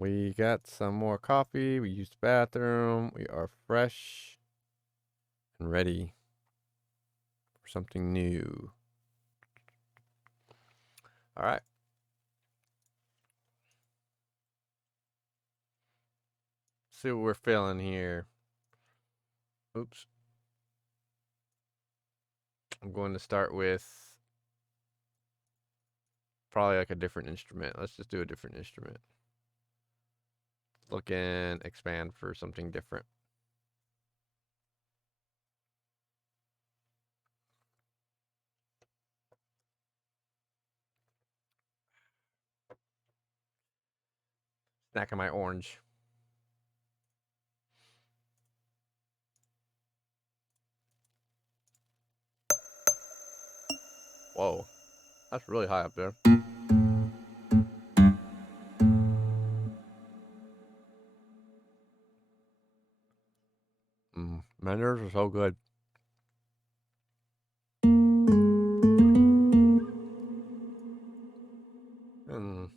We got some more coffee. We used the bathroom. We are fresh and ready for something new. All right. See what we're feeling here. Oops. I'm going to start with probably like a different instrument. Let's just do a different instrument. Look and expand for something different. Snacking my orange. Whoa. That's really high up there. My nerves are so good. Mm.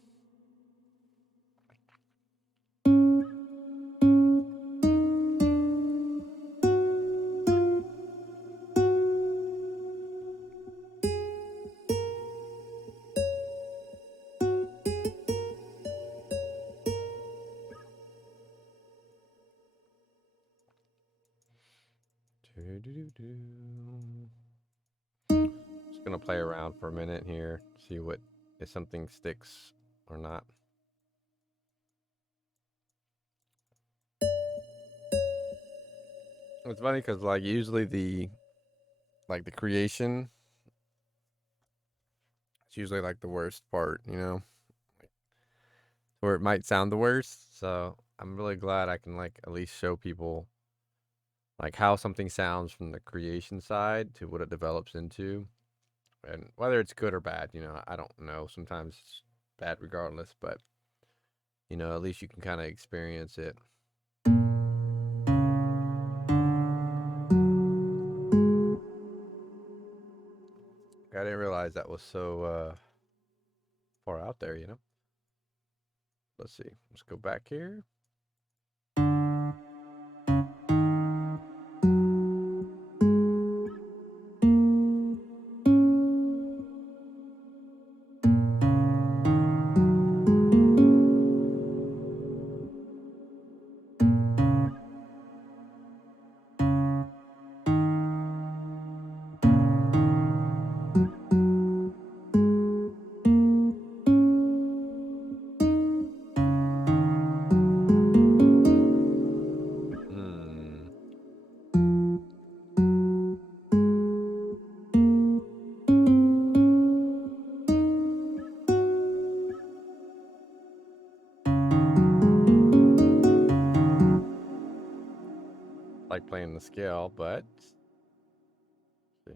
Just gonna play around for a minute here, see what if something sticks or not. It's funny because like usually the creation, it's usually like the worst part, where it might sound the worst. So I'm really glad I can like at least show people like how something sounds from the creation side to what it develops into. And whether it's good or bad, I don't know. Sometimes it's bad regardless, but at least you can kind of experience it. I didn't realize that was so far out there. Let's see. Let's go back here. Hmm. Like playing the scale, but let's see.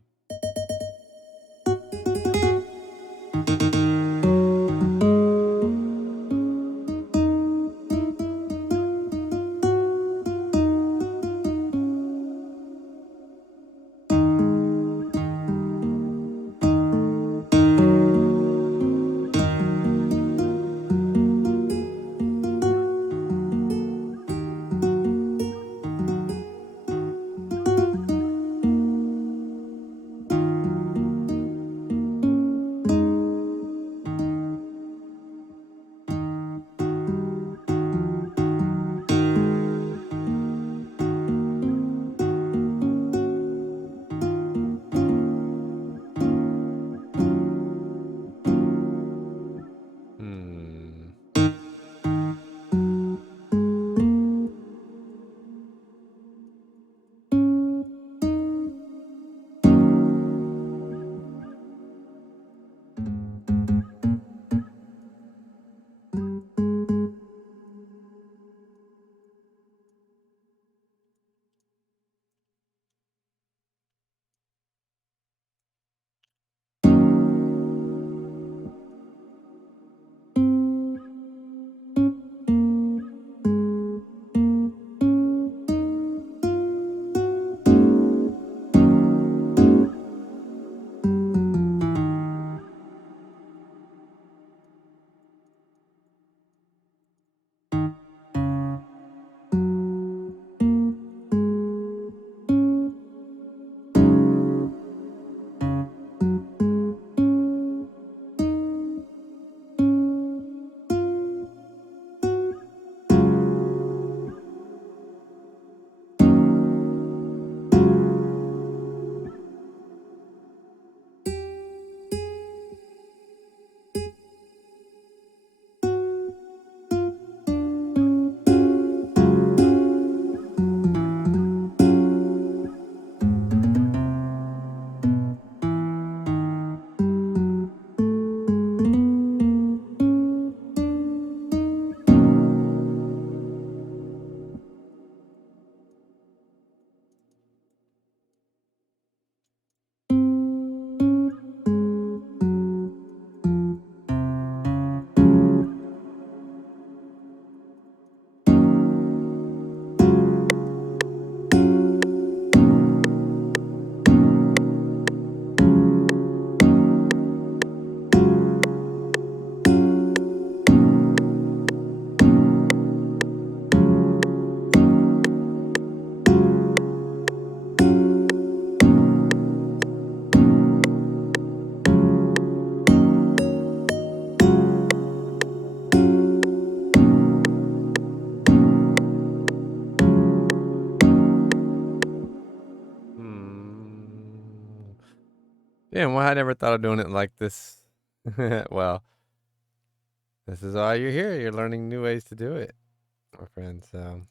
Damn, well, I never thought of doing it like this. Well, this is why you're here. You're learning new ways to do it, my friend. So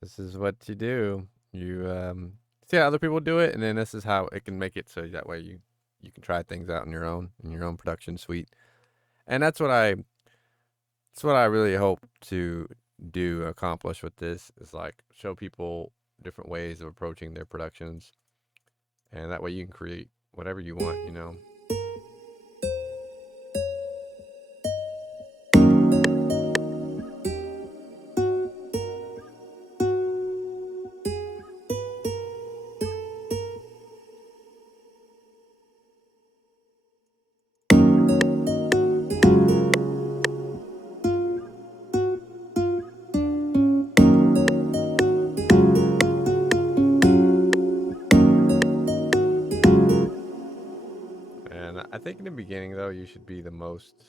this is what you do. You see how other people do it, and then this is how it can make it so that way you can try things out on your own in your own production suite. And that's what I really hope to accomplish with this is like show people different ways of approaching their productions, and that way you can create whatever you want, you know. And I think in the beginning though, you should be the most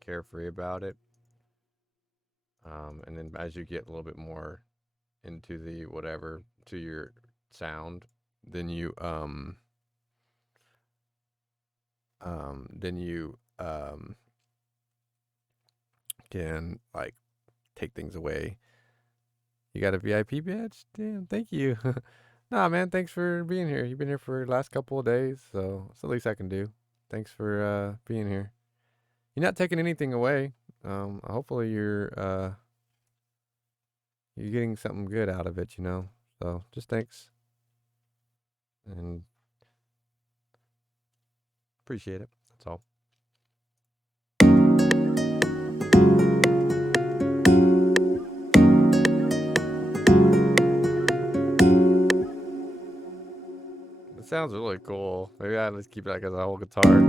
carefree about it. And then as you get a little bit more into the whatever to your sound, then you can like take things away. You got a VIP badge? Damn, thank you. Nah, man, thanks for being here. You've been here for the last couple of days, so it's the least I can do. Thanks for being here. You're not taking anything away. Hopefully you're getting something good out of it, you know. So just thanks and appreciate it. That's all. It sounds really cool. Maybe I just keep it like as a whole guitar.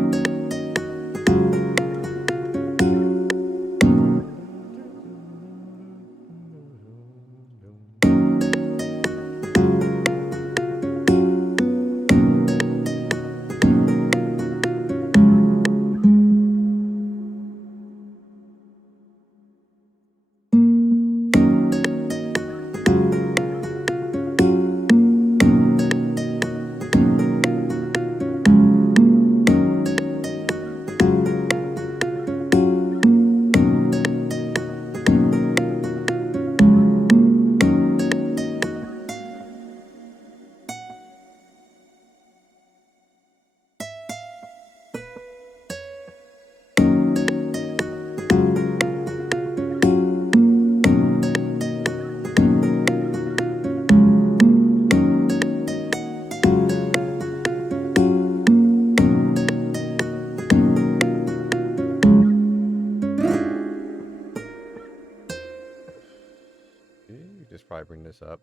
You just probably bring this up.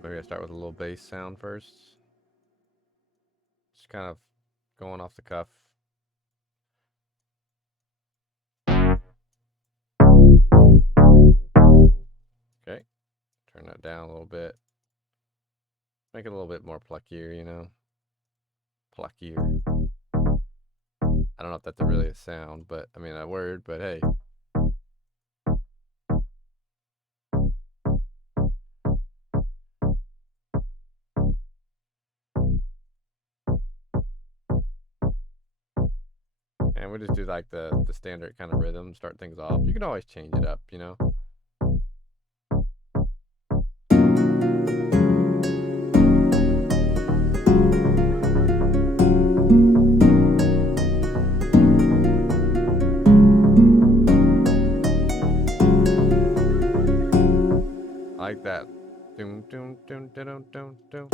Maybe I start with a little bass sound first. Just kind of going off the cuff. Okay. Turn that down a little bit. Make it a little bit more pluckier, you know? Pluckier. I don't know if that's really a sound, but I mean a word, but hey. And we just do like the standard kind of rhythm, start things off. You can always change it up, you know? I like that. Doom, doom, doom, doom, doom, doom.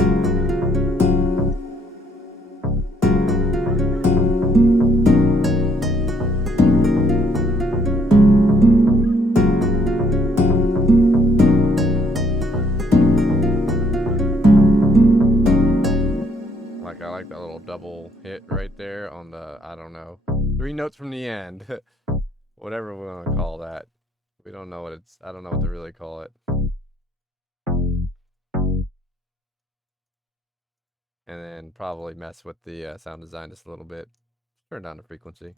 notes from the end. Whatever we want to call that. We don't know what it's. I don't know what to really call it. And then probably mess with the sound design just a little bit. Turn down the frequency.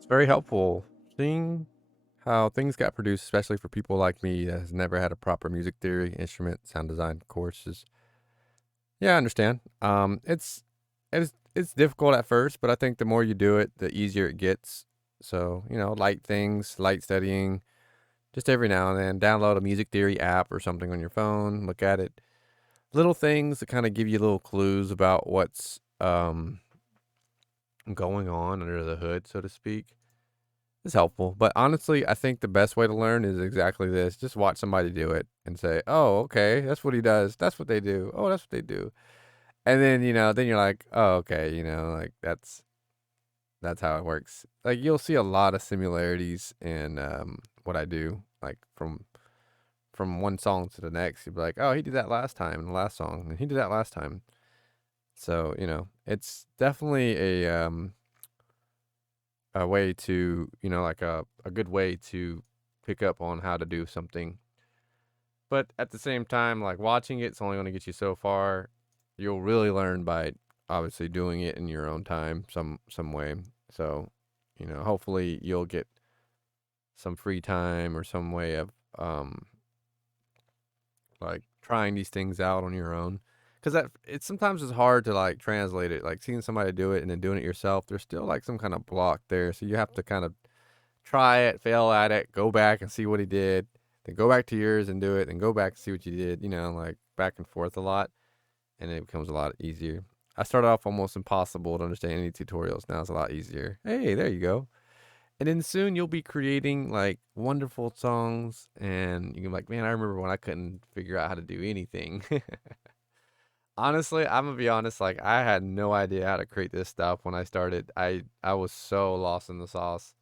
It's very helpful seeing how things got produced, especially for people like me that has never had a proper music theory, instrument, sound design courses. Yeah, I understand. It's difficult at first, but I think the more you do it, the easier it gets. So, light things, light studying, just every now and then, download a music theory app or something on your phone, look at it. Little things that kind of give you little clues about what's going on under the hood, so to speak. Is helpful. But honestly, I think the best way to learn is exactly this. Just watch somebody do it and say, "Oh, okay, that's what he does. That's what they do. Oh, that's what they do." And then, then you're like, "Oh, okay, like that's how it works." Like you'll see a lot of similarities in what I do, like from one song to the next. You'll be like, "Oh, he did that last time in the last song, and he did that last time." So, it's definitely a way to, like a good way to pick up on how to do something. But at the same time, like watching it's only going to get you so far. You'll really learn by obviously doing it in your own time, some way. So, hopefully you'll get some free time or some way of like trying these things out on your own. Because that it sometimes is hard to like translate it. Like seeing somebody do it and then doing it yourself, there's still like some kind of block there. So you have to kind of try it, fail at it, go back and see what he did, then go back to yours and do it, then go back and see what you did, like back and forth a lot, and it becomes a lot easier. I started off almost impossible to understand any tutorials. Now it's a lot easier. Hey, there you go. And then soon you'll be creating like wonderful songs, and you can be like, man, I remember when I couldn't figure out how to do anything. Honestly, I'm gonna be honest. Like, I had no idea how to create this stuff when I started. I was so lost in the sauce.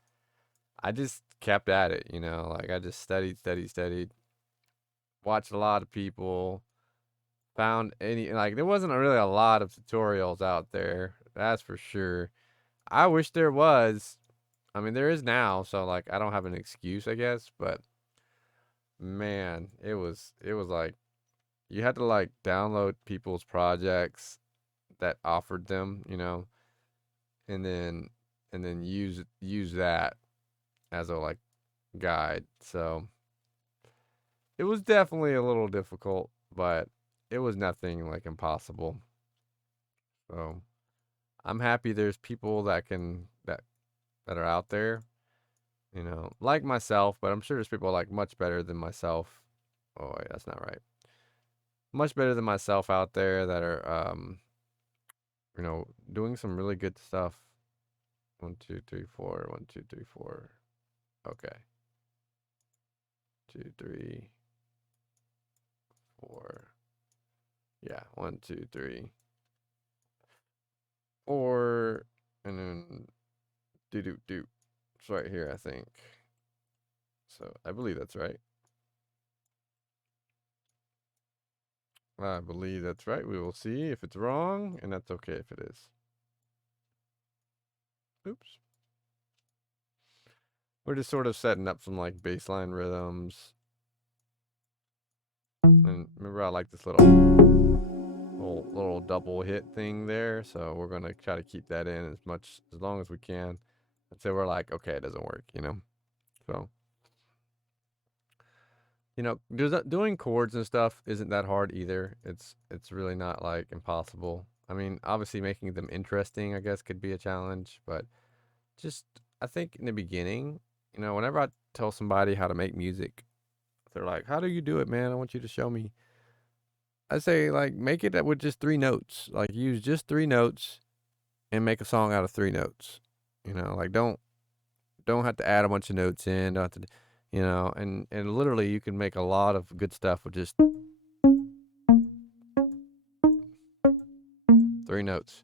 I just kept at it, like I just studied, watched a lot of people, found like there wasn't really a lot of tutorials out there, that's for sure. I wish there was. I mean, there is now, so like I don't have an excuse, I guess, but man, it was like you had to like download people's projects that offered them, and then use that as a like guide. So it was definitely a little difficult, but it was nothing like impossible. So I'm happy there's people that are out there, like myself, but I'm sure there's people like much better than myself. Oh wait, that's not right. Much better than myself out there that are doing some really good stuff. 1, 2, 3, 4, 1, 2, 3, 4. Okay. 2, 3, 4. Yeah, 1, 2, 3, 4, and then do. It's right here, I think. So I believe that's right. I believe that's right. We will see if it's wrong, and that's okay if it is. Oops. We're just sort of setting up some like baseline rhythms. And remember, I like this little double hit thing there, so we're gonna try to keep that in as long as we can. Until we're like, okay, it doesn't work, So, doing chords and stuff isn't that hard either. It's really not like impossible. I mean, obviously making them interesting, I guess, could be a challenge, but just I think in the beginning, whenever I tell somebody how to make music, they're like, "How do you do it, man? I want you to show me." I say like make it with just three notes. Like use just three notes and make a song out of three notes. Like don't have to add a bunch of notes in, don't have to, and literally you can make a lot of good stuff with just three notes.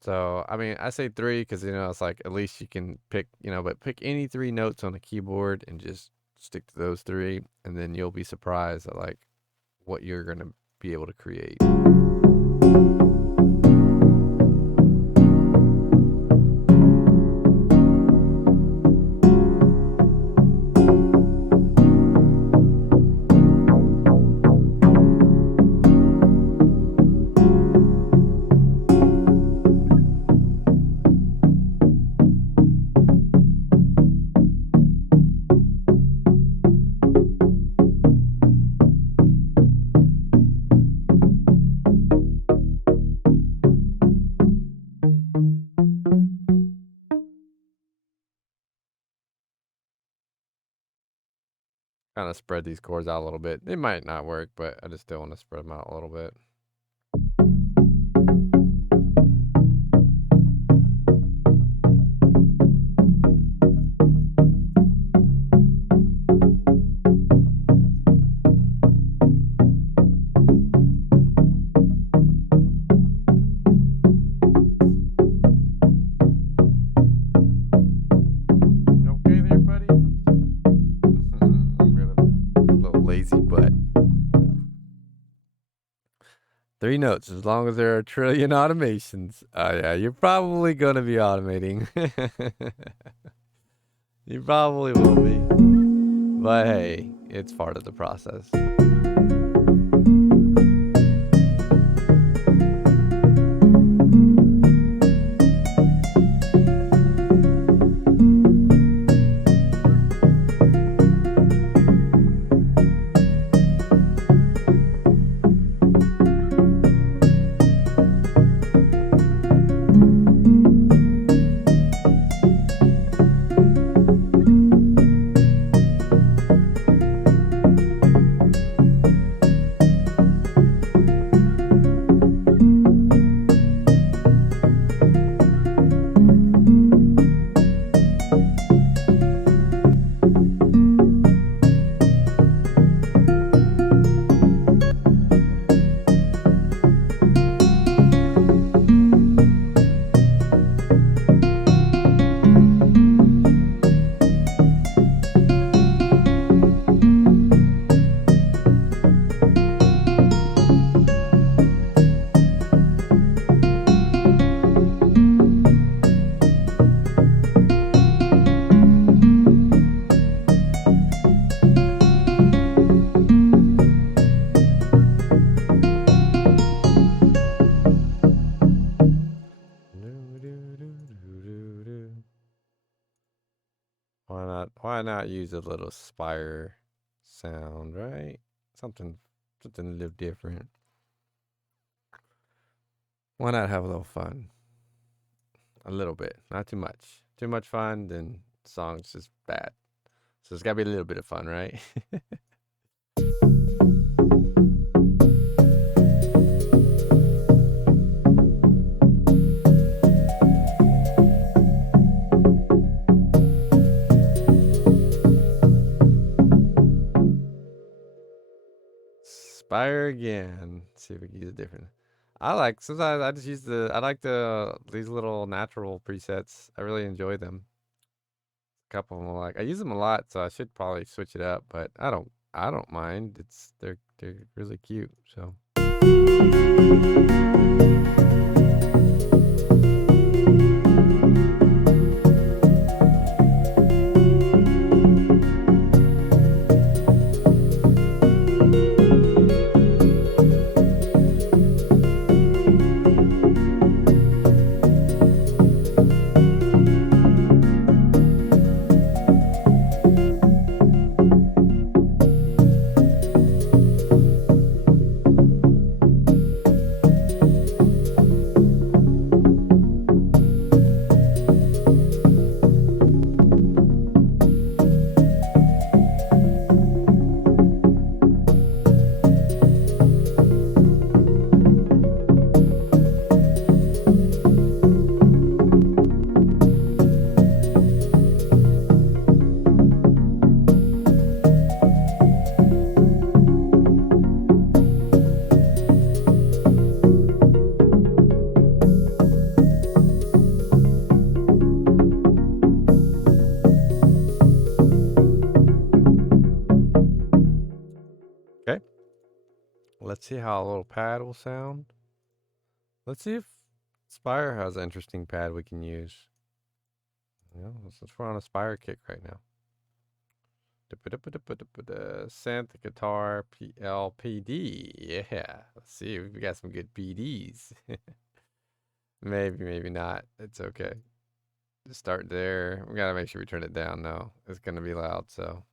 So, I mean, I say three because, it's like at least you can pick, but pick any three notes on the keyboard and just stick to those three. And then you'll be surprised at like what you're going to be able to create. Kind of spread these chords out a little bit. It might not work, but I just still want to spread them out a little bit. You okay there, buddy? I'm gonna a little lazy butt. Three notes, as long as there are a trillion automations. Oh, yeah, you're probably going to be automating. You probably will be. But hey, it's part of the process. Why not use a little Spire sound, right? Something a little different. Why not have a little fun? A little bit, not too much. Too much fun, then the song's just bad. So it's gotta be a little bit of fun, right? Spire again. Let's see if we can use a different. Sometimes I just use I like these little natural presets. I really enjoy them. A couple of them I use them a lot, so I should probably switch it up, but I don't mind. They're really cute, so. see how a little pad will sound. Let's see if Spire has an interesting pad we can use. Since we're on a Spire kick right now. Synth, guitar, PLPD. Yeah. Let's see. We got some good PDs. Maybe not. It's okay. Just start there. We gotta make sure we turn it down though. It's gonna be loud, so.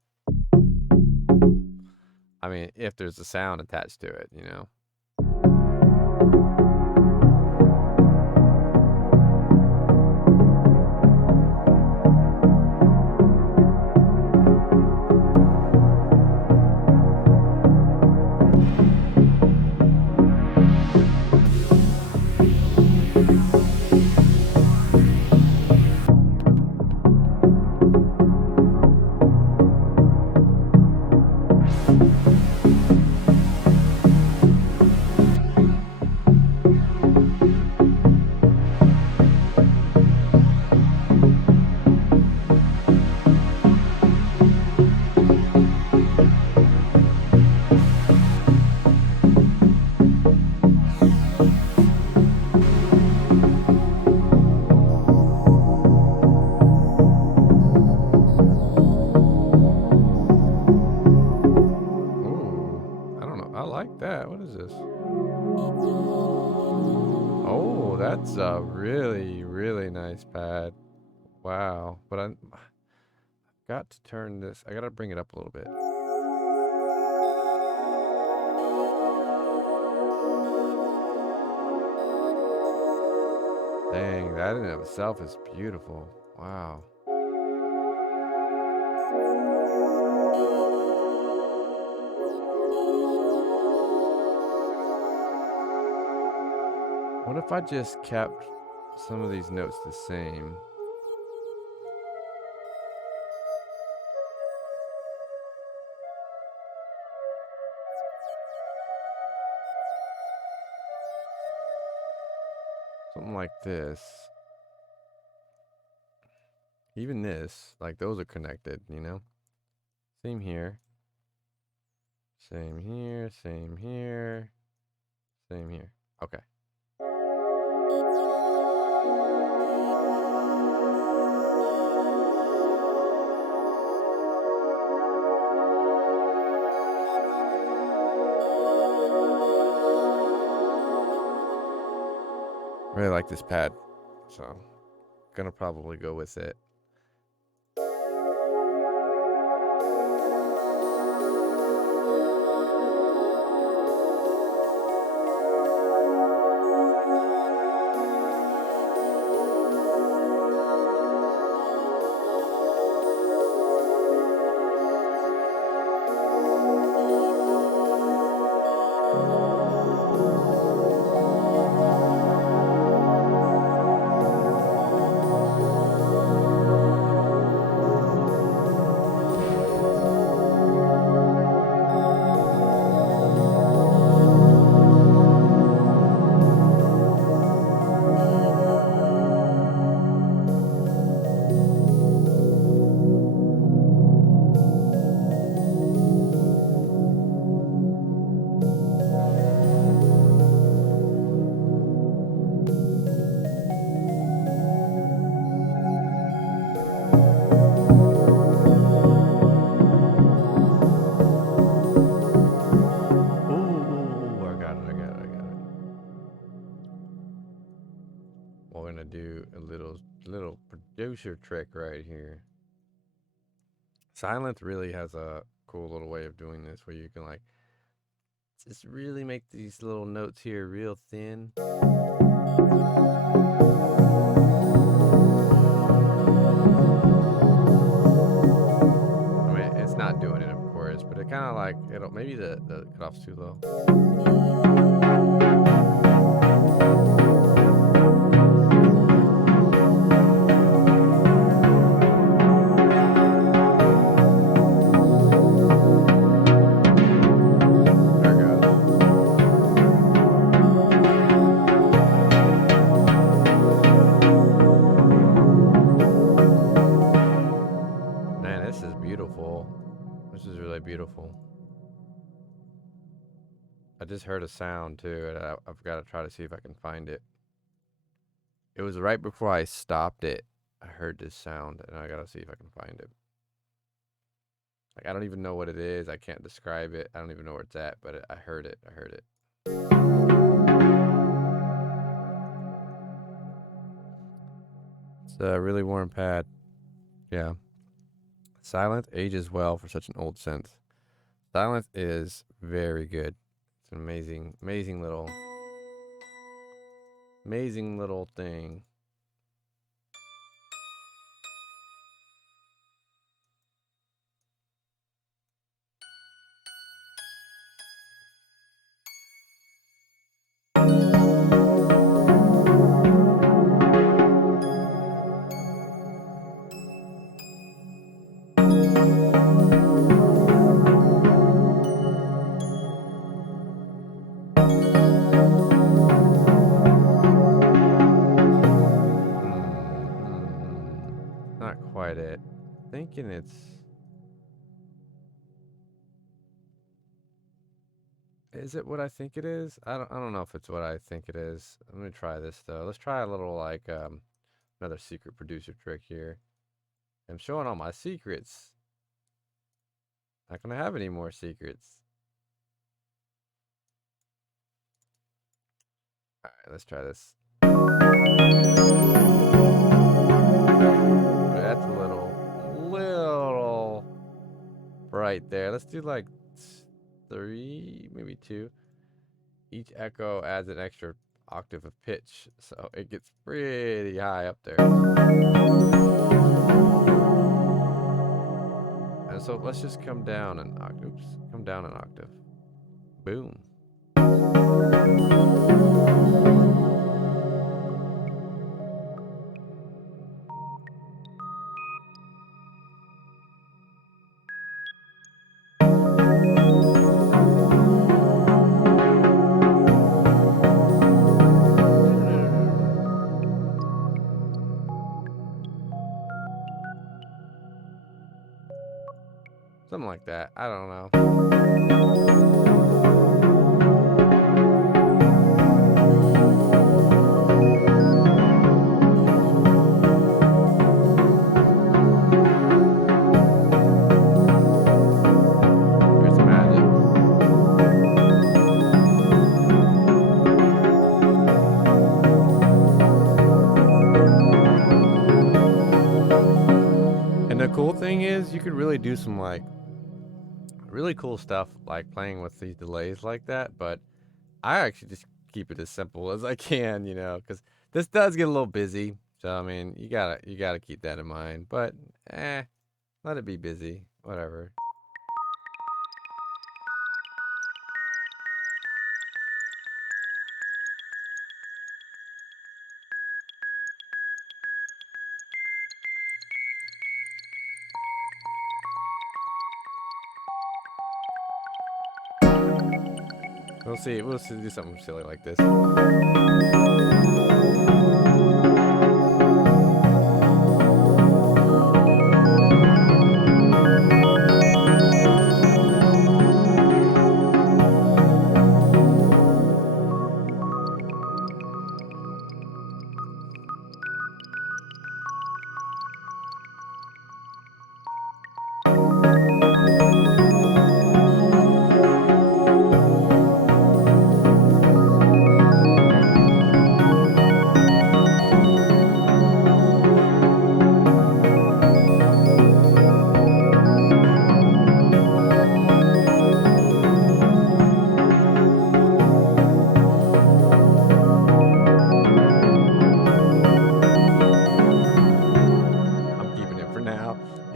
I mean, if there's a sound attached to it, Ooh, I don't know. I like that. What is this? Oh, that's a really, really nice pad. Wow. But I've got to turn this. I gotta bring it up a little bit. Dang, that in itself is beautiful. Wow. What if I just kept some of these notes the same? Something like this. Even this, like those are connected, Same here. Same here, same here, same here. Okay. Really like this pad, so gonna probably go with it. We're gonna do a little producer trick right here. Silent really has a cool little way of doing this where you can like just really make these little notes here real thin. I mean, it's not doing it, of course, but it kind of like it'll maybe the cutoff's too low. Beautiful. I just heard a sound too, and I've got to try to see if I can find it. It was right before I stopped it. I heard this sound, and I got to see if I can find it. Like, I don't even know what it is. I can't describe it. I don't even know where it's at, but I heard it. I heard it. It's a really warm pad. Yeah. Silent ages well for such an old synth. Silent is very good. It's an amazing little thing. Not quite it. Thinking it's. Is it what I think it is? I don't know if it's what I think it is. Let me try this though. Let's try a little like another secret producer trick here. I'm showing all my secrets. Not gonna have any more secrets. Alright, let's try this. That's a little bright there. Let's do like 3, maybe 2. Each echo adds an extra octave of pitch, so it gets pretty high up there. And so let's just come down an octave. Oops, come down an octave. Boom. Something like that. I don't know. Here's the magic. And the cool thing is, you could really do some like really cool stuff like playing with these delays like that, but I actually just keep it as simple as I can, because this does get a little busy. So I mean, you gotta keep that in mind. But let it be busy, whatever. We'll see. We'll see, do something silly like this.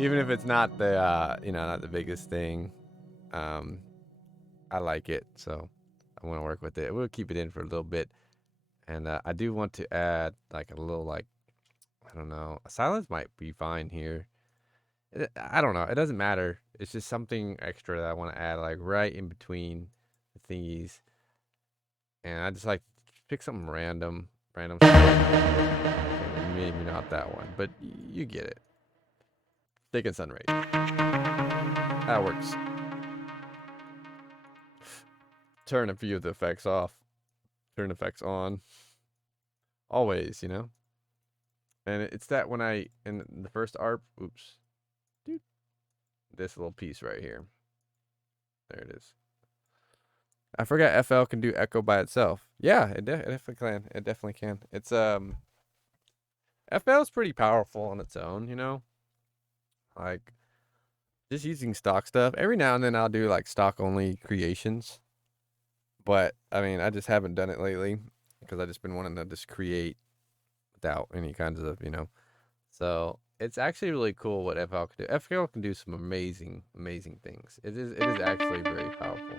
Even if it's not the not the biggest thing, I like it, so I want to work with it. We'll keep it in for a little bit, and I do want to add like a little like I don't know, silence might be fine here. I don't know. It doesn't matter. It's just something extra that I want to add, like right in between the thingies, and I just like pick something random. Okay, maybe not that one, but you get it. Thick and sun rate. That works. turn a few of the effects off, turn effects on, always, you know. And it's that when I in the first ARP, oops, dude, this little piece right here. There it is. I forgot FL can do echo by itself. Yeah, it definitely can. It definitely can. It's FL is pretty powerful on its own, you know. Like just using stock stuff. Every now and then I'll do like stock only creations. But I mean, I just haven't done it lately because I just been wanting to just create without any kinds of, you know. So it's actually really cool what FL can do. FL can do some amazing, amazing things. It is actually very powerful.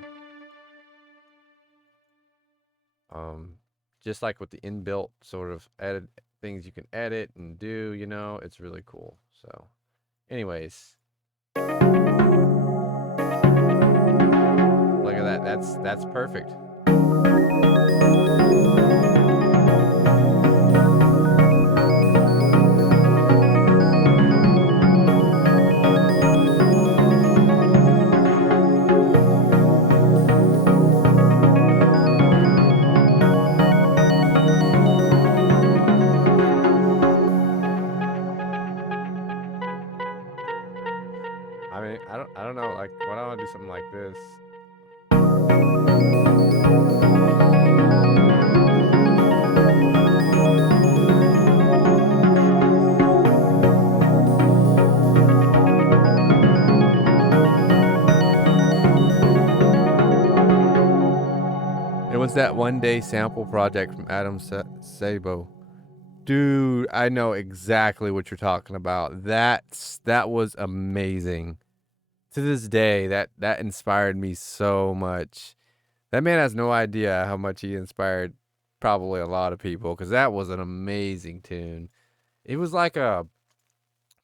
Um, just like with the inbuilt sort of edit things you can edit and do, you know, it's really cool. So, anyways, look at that. That's perfect. I mean, I don't know. Like, why don't I do something like this? It was that one day sample project from Adam Sabo. Dude, I know exactly what you're talking about. That was amazing. To this day, that inspired me so much. That man has no idea how much he inspired probably a lot of people because that was an amazing tune. It was like a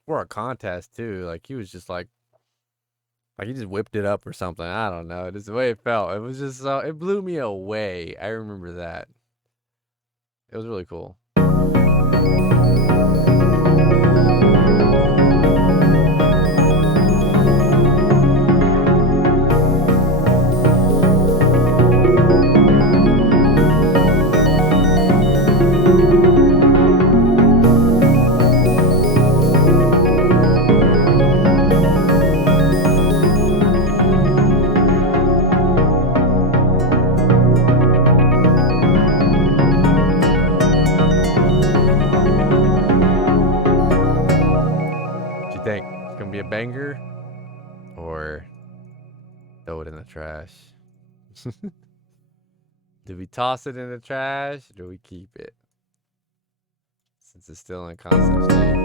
for a contest too. Like he was just like he just whipped it up or something. I don't know. Just the way it felt. It was just so it blew me away. I remember that. It was really cool. What you think? It's gonna be a banger or throw it in the trash? Do we toss it in the trash or do we keep it? Since it's still in concept stage.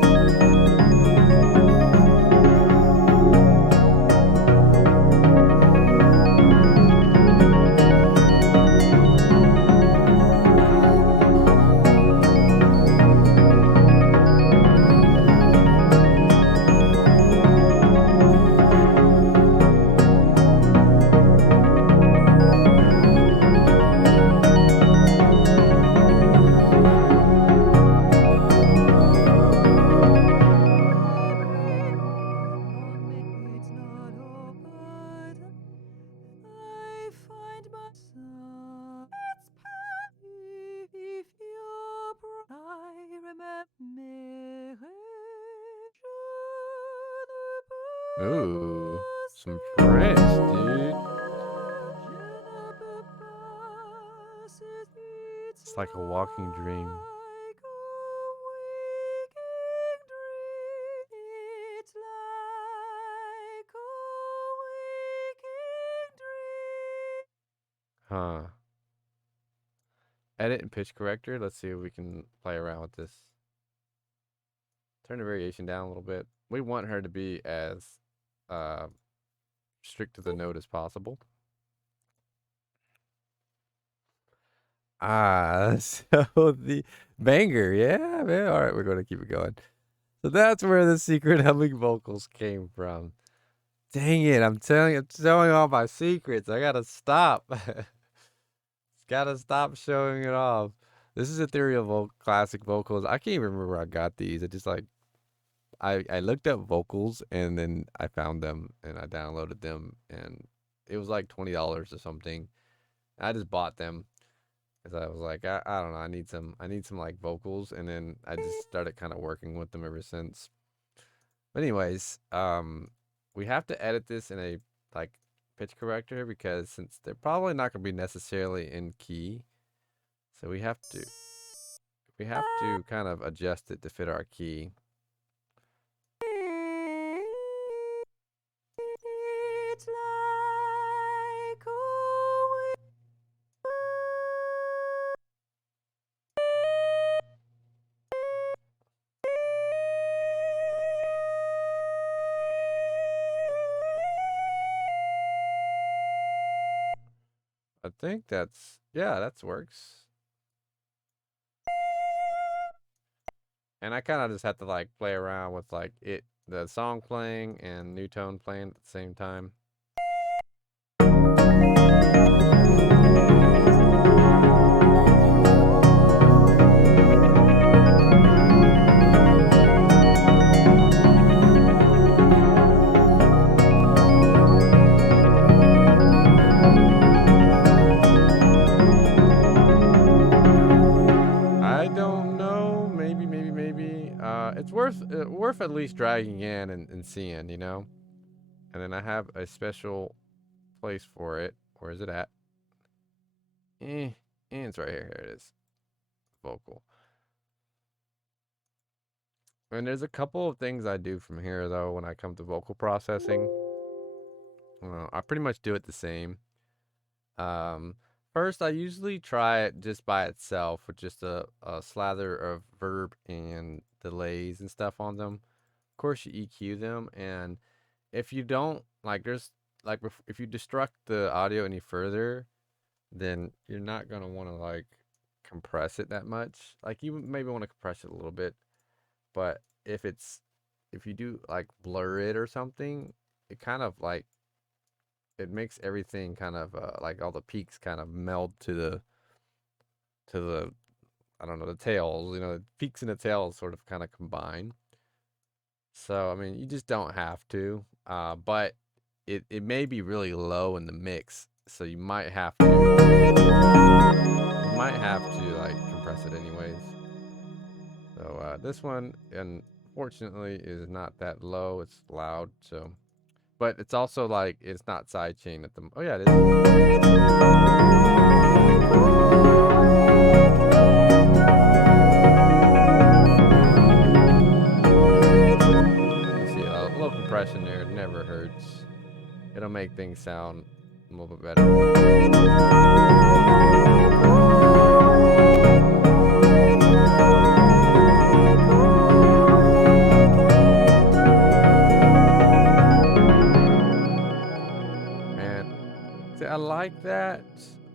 Ooh, some French, dude. It's like a walking dream. Huh. Edit and pitch corrector. Let's see if we can play around with this. Turn the variation down a little bit. We want her to be as uh, strict to the note as possible. So the banger, yeah, man. All right, we're going to keep it going. So that's where the secret humming vocals came from. Dang it, I'm showing all my secrets. I gotta stop. Gotta stop showing it off. This is Ethereal classic vocals. I can't even remember where I got these. I just like I looked up vocals and then I found them and I downloaded them and it was like $20 or something. I just bought them because I was like, I don't know, I need some like vocals, and then I just started kind of working with them ever since. But anyways, we have to edit this in a like pitch corrector because since they're probably not gonna be necessarily in key, so we have to kind of adjust it to fit our key. It's like I think that's, yeah, that works. And I kind of just have to like play around with like the song playing and new tone playing at the same time. I don't know. Maybe. It's worth at least dragging in and seeing, you know. And then I have a special place for it. Where is it at? It's right here. Here it is. Vocal. And there's a couple of things I do from here though when I come to vocal processing. I pretty much do it the same. Um, First, I usually try it just by itself with just a slather of verb and delays and stuff on them. Of course, you EQ them, and if you don't like, there's like if you destruct the audio any further, then you're not gonna want to like compress it that much. Like you maybe want to compress it a little bit, but if you do like blur it or something, it kind of like it makes everything kind of like all the peaks kind of meld to the I don't know, the tails, you know, the peaks and the tails sort of kind of combine. So I mean, you just don't have to, but it may be really low in the mix, so you might have to like compress it anyways. So this one, unfortunately, is not that low. It's loud, so. But it's also like it's not sidechain at the. Oh yeah, it is. You see a little compression there. It never hurts. It'll make things sound a little bit better. And see, I like that,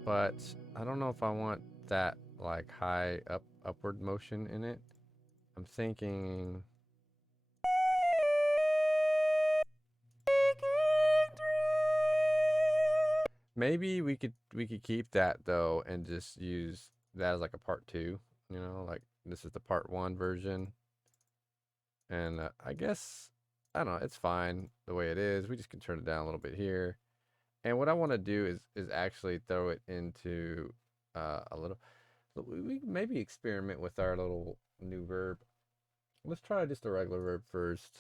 but I don't know if I want that like high upward motion in it. I'm thinking maybe we could keep that though and just use that as like a part 2, you know, like this is the part 1 version. And I guess I don't know, it's fine the way it is. We just can turn it down a little bit here. And what I want to do is actually throw it into a little. We maybe experiment with our little new verb. Let's try just a regular verb first,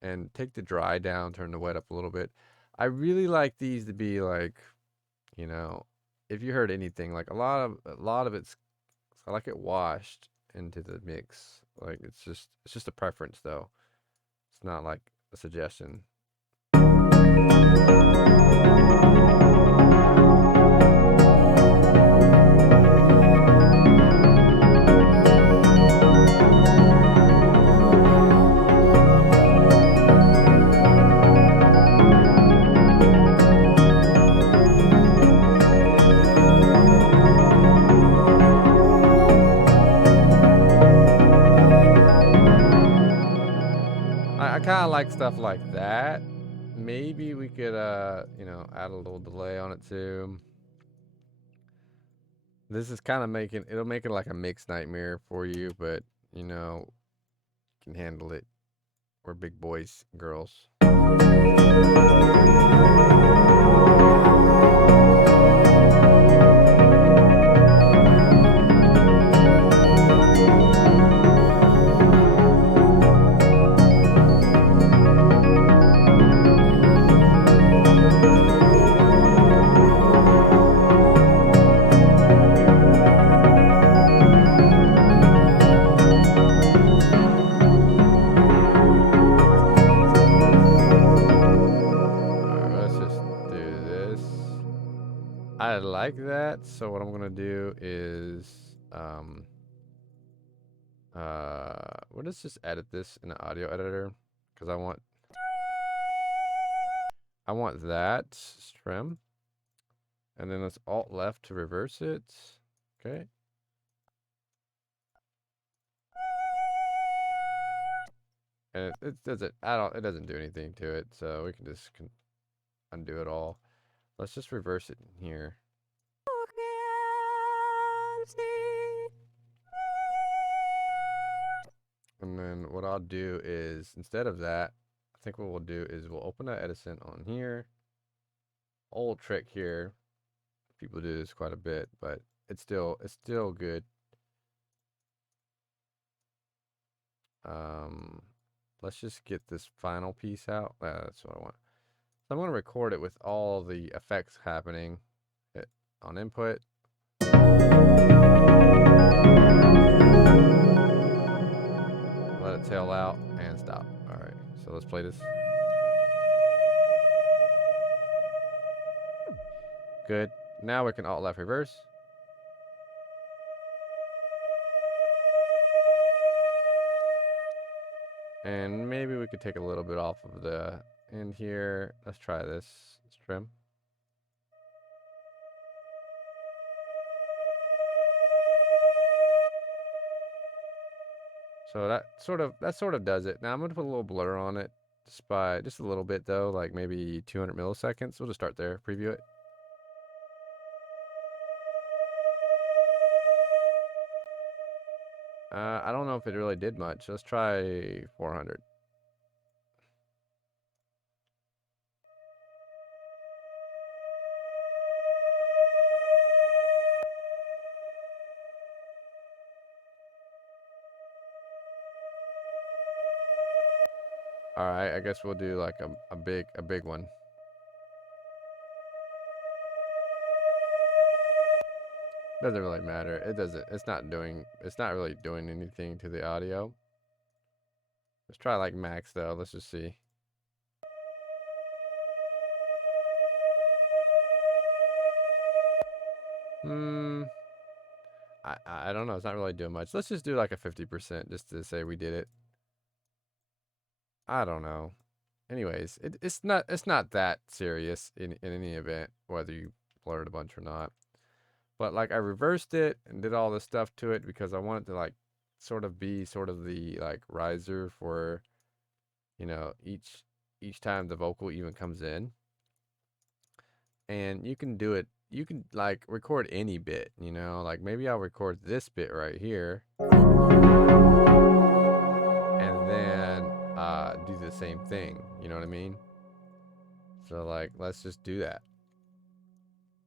and take the dry down, turn the wet up a little bit. I really like these to be like, you know, if you heard anything, like a lot of it's, I like it washed into the mix. Like it's just a preference though. It's not like a suggestion. I kind of like stuff like that. Maybe we could, you know, add a little delay on it too. This is kind of it'll make it like a mix nightmare for you, but, you know, you can handle it. We're big boys, girls. I like that. So what I'm gonna do is we'll just edit this in the audio editor because I want that trim, and then let's Alt left to reverse it. Okay. And it doesn't. It doesn't do anything to it, so we can just undo it all. Let's just reverse it in here. And then what I'll do is, instead of that, I think what we'll do is we'll open that Edison on here. Old trick here. People do this quite a bit, but it's still good. Let's just get this final piece out. That's what I want. So I'm going to record it with all the effects happening. Hit on input. Let it tail out and stop. All right, so let's play this. Good. Now we can Alt left reverse. And maybe we could take a little bit off of the end here. Let's try this. Let's trim. So that sort of does it. Now I'm gonna put a little blur on it, just a little bit though, like maybe 200 milliseconds. We'll just start there. Preview it. I don't know if it really did much. Let's try 400. All right, I guess we'll do like a big one. Doesn't really matter. It's not really doing anything to the audio. Let's try like max though. Let's just see. I don't know. It's not really doing much. Let's just do like a 50% just to say we did it. I don't know. Anyways, it's not that serious in any event, whether you blurred a bunch or not. But like I reversed it and did all this stuff to it because I wanted to like sort of be the like riser for, you know, each time the vocal even comes in. And you can do it. You can like record any bit, you know, like maybe I'll record this bit right here. And then do the same thing, you know what I mean? So like, let's just do that.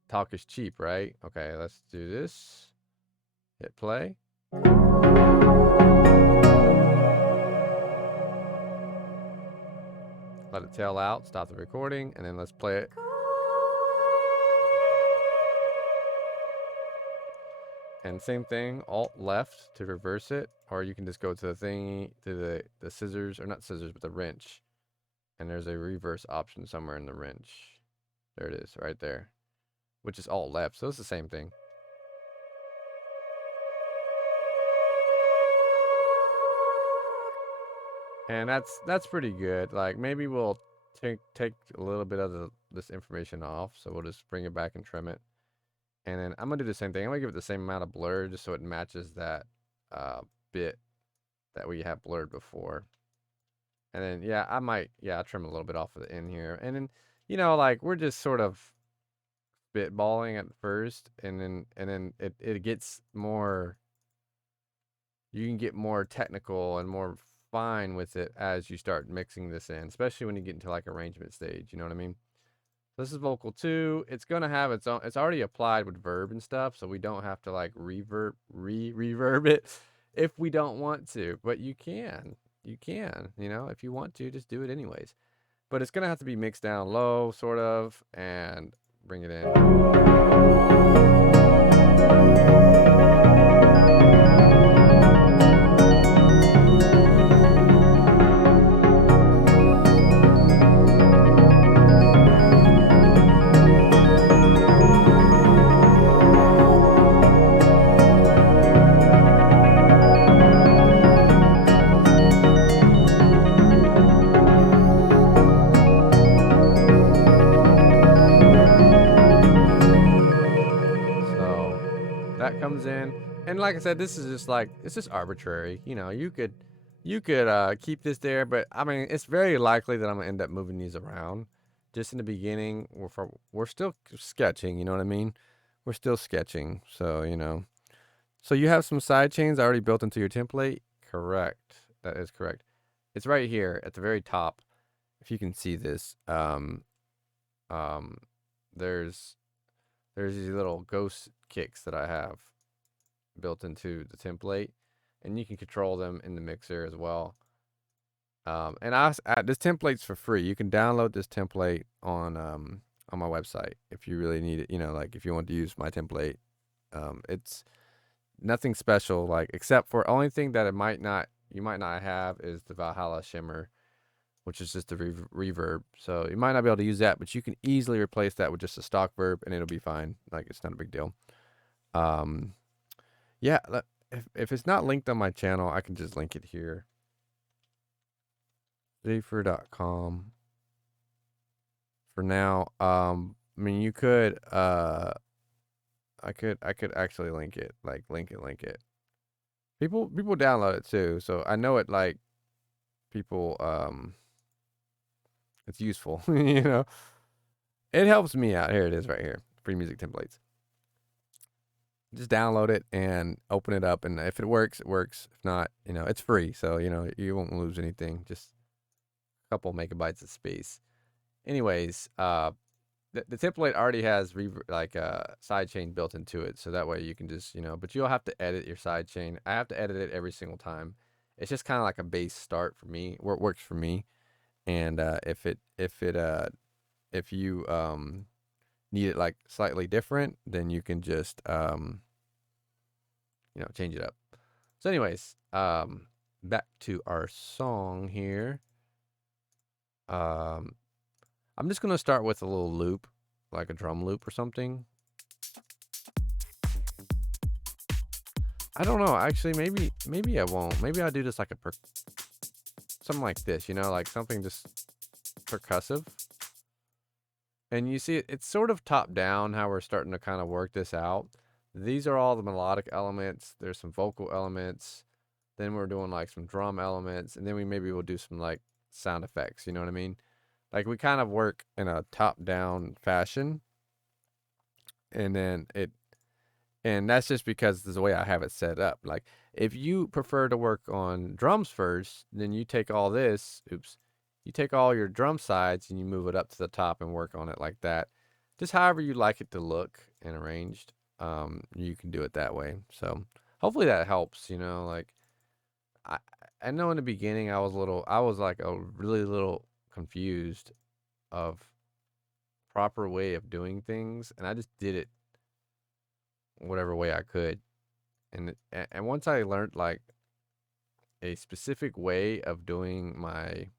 Talk is cheap, right? Okay, let's do this. Hit play. Let it tail out, stop the recording, and then let's play it. And same thing, Alt left to reverse it, or you can just go to the thingy, to the scissors, or not scissors, but the wrench. And there's a reverse option somewhere in the wrench. There it is, right there. Which is Alt left, so it's the same thing. And that's pretty good. Like maybe we'll take a little bit of this information off, so we'll just bring it back and trim it. And then I'm gonna do the same thing. I'm gonna give it the same amount of blur just so it matches that bit that we have blurred before. And then yeah, I'll trim a little bit off of the end here. And then, you know, like we're just sort of spitballing at first, and then it gets more, you can get more technical and more fine with it as you start mixing this in, especially when you get into like arrangement stage, you know what I mean? This is vocal 2. It's gonna have its own, it's already applied with verb and stuff, so we don't have to like reverb it if we don't want to, but you can, you know, if you want to, just do it anyways. But it's gonna have to be mixed down low, sort of, and bring it in. that comes in. And like I said, this is just like, it's just arbitrary. You know, you could keep this there, but I mean, it's very likely that I'm gonna end up moving these around. Just in the beginning, we're still sketching. You know what I mean? We're still sketching, so you know. So you have some side chains already built into your template. Correct. That is correct. It's right here at the very top. If you can see this, um, there's these little ghost kicks that I have built into the template, and you can control them in the mixer as well. And this template's for free. You can download this template on my website if you really need it. You know, like if you want to use my template, it's nothing special, like except for only thing that you might not have is the Valhalla shimmer, which is just the reverb. So you might not be able to use that, but you can easily replace that with just a stock verb, and it'll be fine. Like it's not a big deal. Yeah. If it's not linked on my channel, I can just link it here. Zafer.com. For now, I mean, you could, I could actually link it, like link it. People download it too, so I know it like people, it's useful, you know. It helps me out. Here it is right here. Free music templates. Just download it and open it up, and if it works, it works. If not, you know, it's free, so you know you won't lose anything. Just a couple megabytes of space. Anyways, the template already has sidechain built into it, so that way you can just, you know, but you'll have to edit your sidechain. I have to edit it every single time. It's just kind of like a base start for me, where it works for me. And if you need it like slightly different, then you can just you know, change it up. So anyways, back to our song here. I'm just gonna start with a little loop, like a drum loop or something. I don't know. Actually, maybe I won't. Maybe I'll do just like something like this, you know, like something just percussive. And you see, it's sort of top down how we're starting to kind of work this out. These are all the melodic elements. There's some vocal elements. Then we're doing like some drum elements, and then maybe we'll do some like sound effects. You know what I mean? Like we kind of work in a top down fashion, and then and that's just because this is the way I have it set up. Like if you prefer to work on drums first, then you take all this, you take all your drum sides and you move it up to the top and work on it like that. Just however you like it to look and arranged, you can do it that way. So hopefully that helps, you know, like I know in the beginning I was like a really little confused of proper way of doing things, and I just did it whatever way I could. And once I learned like a specific way of doing my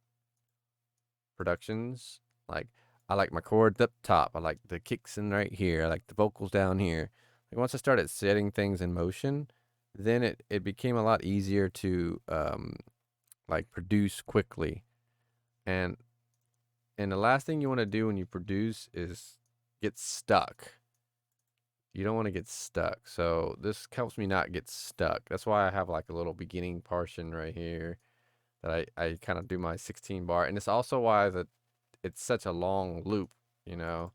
productions, like I like my chords up top, I like the kicks in right here, I like the vocals down here. Like once I started setting things in motion, then it became a lot easier to like produce quickly. And the last thing you want to do when you produce is get stuck. You don't want to get stuck. So this helps me not get stuck. That's why I have like a little beginning portion right here that I kind of do my 16 bar. And it's also why it's such a long loop, you know,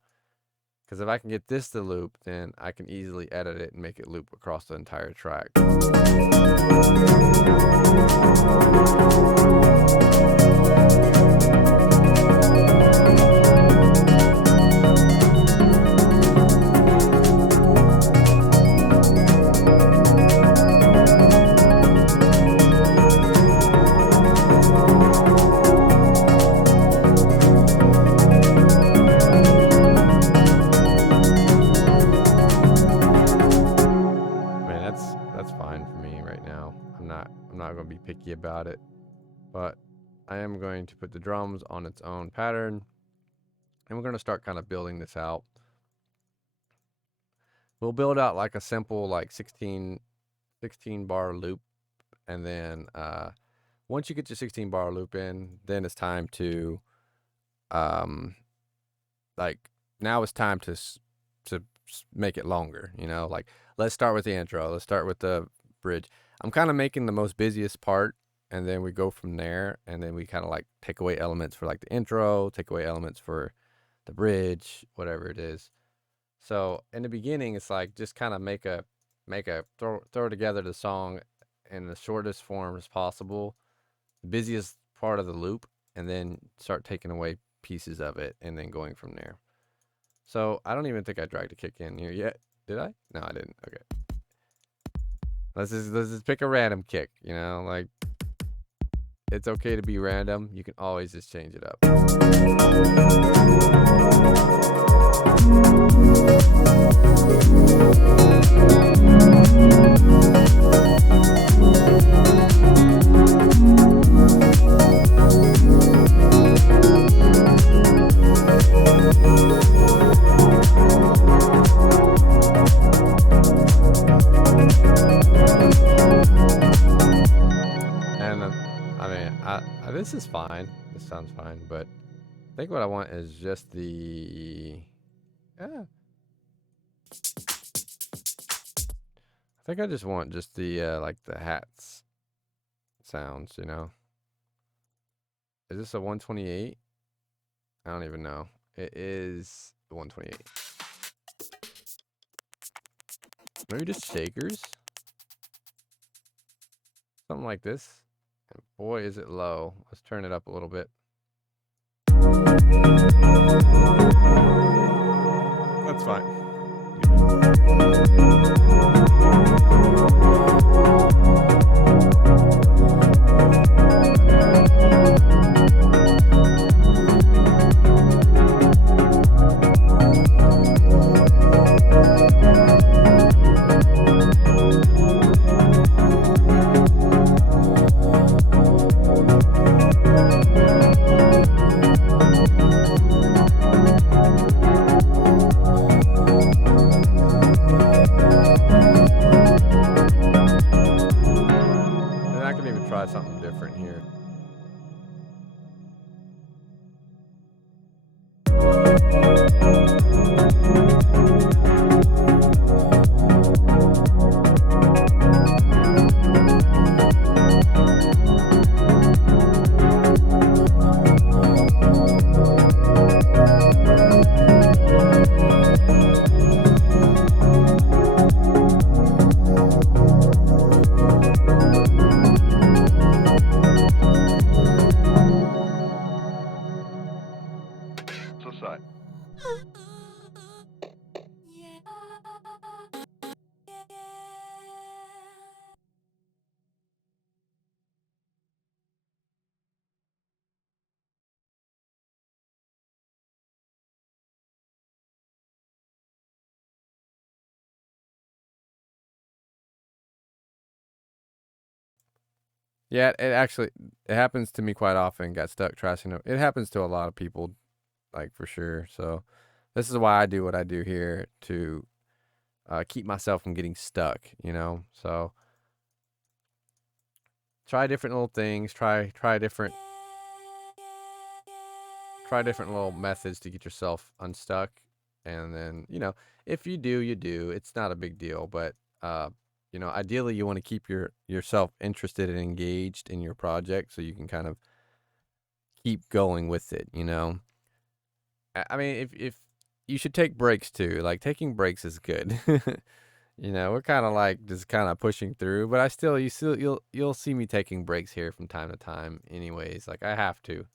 because if I can get this to loop, then I can easily edit it and make it loop across the entire track. That's fine for me right now. I'm not going to be picky about it, but I am going to put the drums on its own pattern, and we're going to start kind of building this out. We'll build out like a simple like 16 bar loop, and then once you get your 16 bar loop in, then it's time to like now it's time to make it longer, you know, like let's start with the intro, let's start with the bridge. I'm kind of making the most busiest part, and then we go from there, and then we kind of like take away elements for like the intro, take away elements for the bridge, whatever it is. So in the beginning, it's like just kind of throw together the song in the shortest form as possible, the busiest part of the loop, and then start taking away pieces of it and then going from there. So I don't even think I dragged a kick in here yet. Did I? No, I didn't. Okay. Let's just pick a random kick, you know, like it's okay to be random. You can always just change it up. This is fine. This sounds fine, but I think what I want is just the... I think I just want just the, like, the hats sounds, you know? Is this a 128? I don't even know. It is 128. Maybe just shakers? Something like this. And boy, is it low. Let's turn it up a little bit. That's fine. Something different here. Yeah, it happens to me quite often. Got stuck trashing it. It happens to a lot of people, like for sure. So this is why I do what I do here to keep myself from getting stuck, you know. So try different little things. Try different little methods to get yourself unstuck. And then, you know, if you do, you do. It's not a big deal, but you know, ideally you want to keep yourself interested and engaged in your project so you can kind of keep going with it, you know. I mean, if you should take breaks too. Like taking breaks is good. You know, we're kind of like just kind of pushing through, but you'll see me taking breaks here from time to time anyways. Like I have to.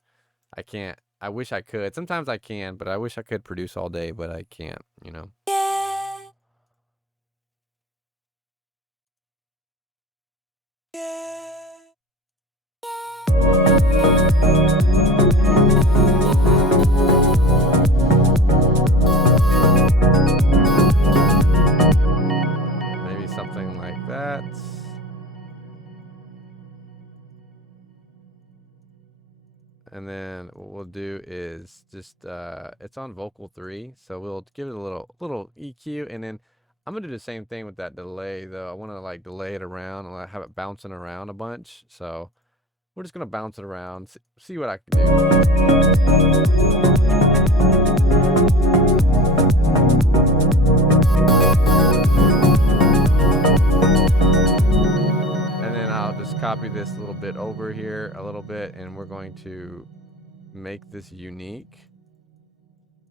I can't. I wish I could. Sometimes I can, but I wish I could produce all day, but I can't, you know. Maybe something like that. And then what we'll do is just it's on vocal 3, so we'll give it a little EQ, and then I'm gonna do the same thing with that delay though. I want to like delay it around and have it bouncing around a bunch. So we're just gonna bounce it around, see what I can do. copy this little bit over here a little bit, and we're going to make this unique.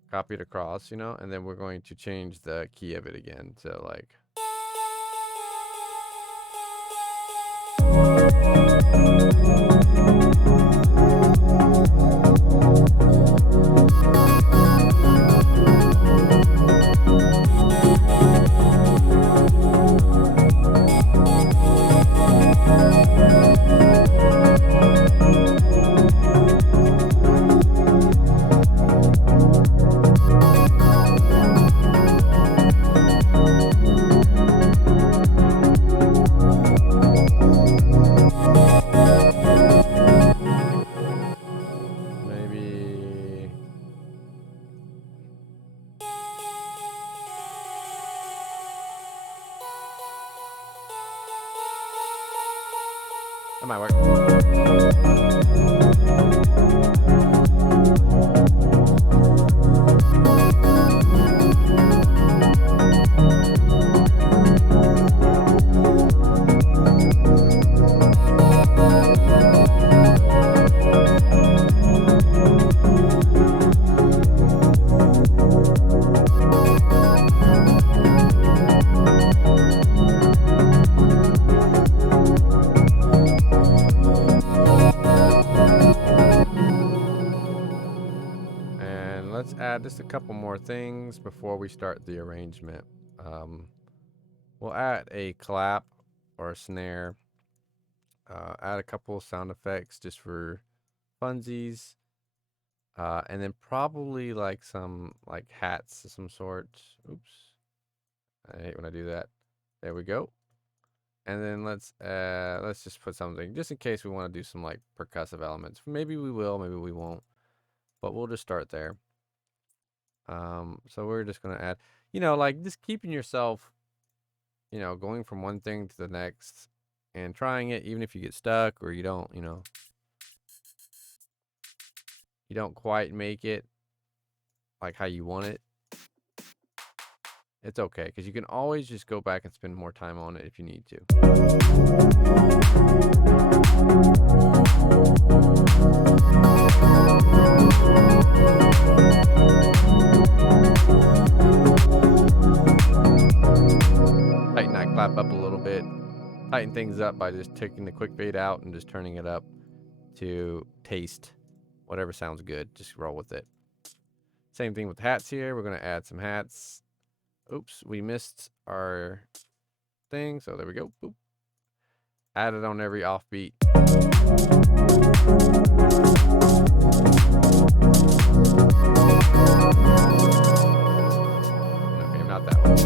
Copy it across, and then we're going to change the key of it again to like. That might work. Let's add just a couple more things before we start the arrangement. We'll add a clap or a snare. Add a couple sound effects just for funsies. And then probably like some like hats of some sort. Oops. I hate when I do that. There we go. And then let's just put something just in case we want to do some like percussive elements. Maybe we will, maybe we won't. But we'll just start there. So we're just going to add, like just keeping yourself, going from one thing to the next and trying it, even if you get stuck or you don't, you don't quite make it like how you want it. It's okay, because you can always just go back and spend more time on it if you need to. Tighten that clap up a little bit. Tighten things up by just taking the quick fade out and just turning it up to taste. Whatever sounds good, just roll with it. Same thing with hats here. We're going to add some hats. Oops, we missed our thing. So there we go. Boop. Add it on every offbeat. Okay, not that one.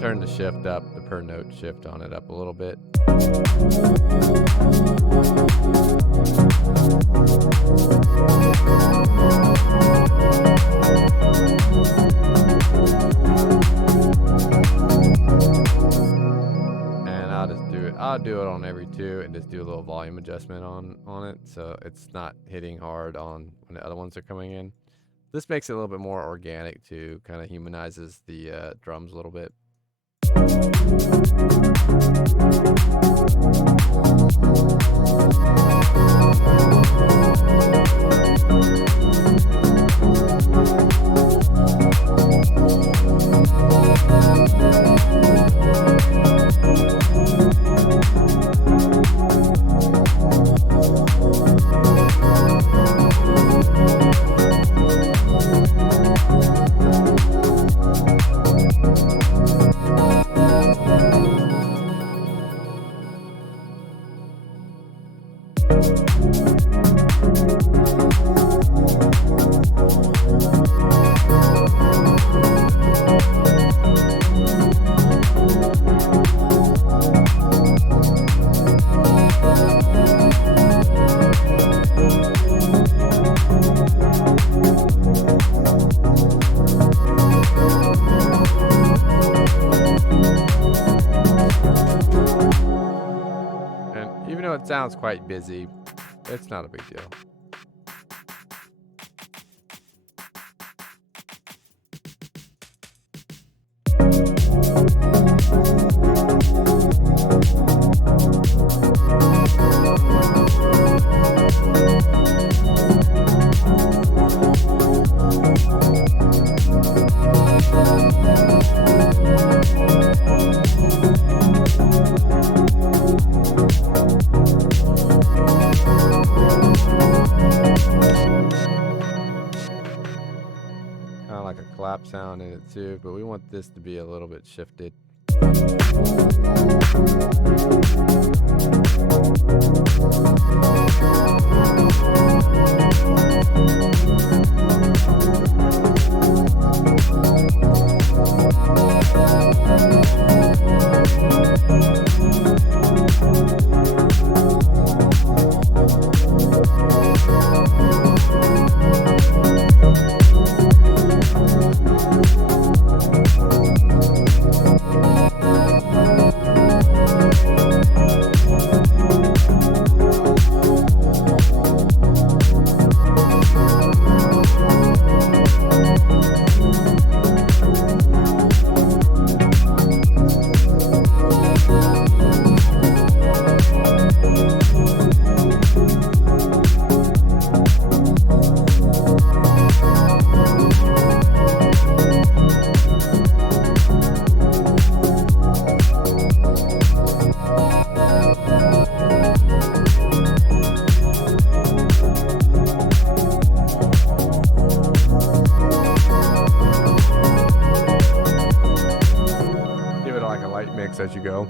Turn the shift up, the per note shift on it up a little bit. And I'll do it on every two and just do a little volume adjustment on it so it's not hitting hard on when the other ones are coming in. This makes it a little bit more organic too, kind of humanizes the drums a little bit. sounds quite busy. It's not a big deal. Kind of like a clap sound in it too, but we want this to be a little bit shifted. As you go.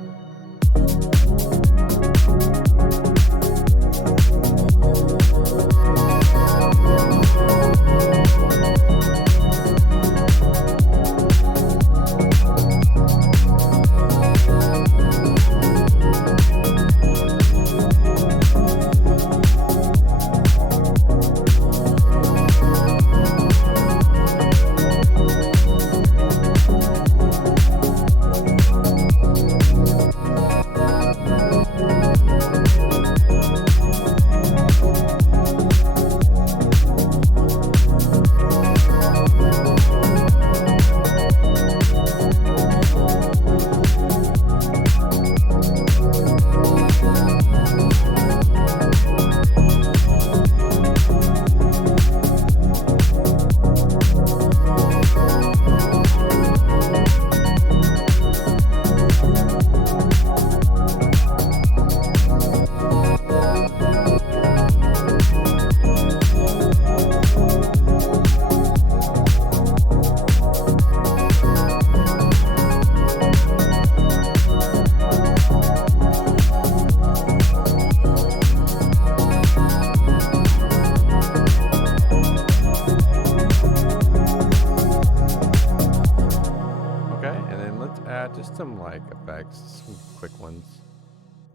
Just some like effects, some quick ones.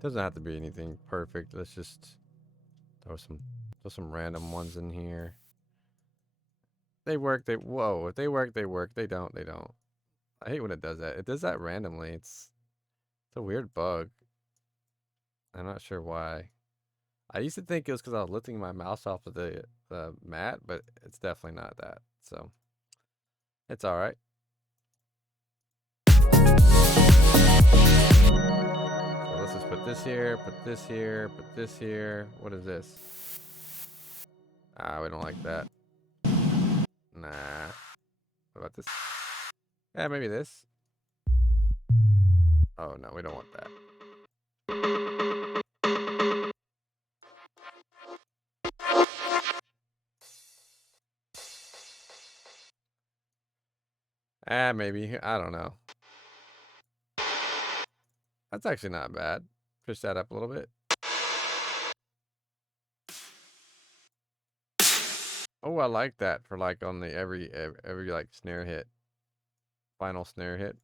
Doesn't have to be anything perfect. Let's just throw some random ones in here. They work. If they work, they work. They don't. I hate when it does that. It does that randomly. It's a weird bug. I'm not sure why. I used to think it was because I was lifting my mouse off of the mat, but it's definitely not that. So it's all right. So let's just put this here, put this here, put this here. What is this? We don't like that. Nah. What about this? Yeah, maybe this. Oh, no, we don't want that. Maybe. I don't know. That's actually not bad. Push that up a little bit. Oh, I like that for like on the every like snare hit. Final snare hit.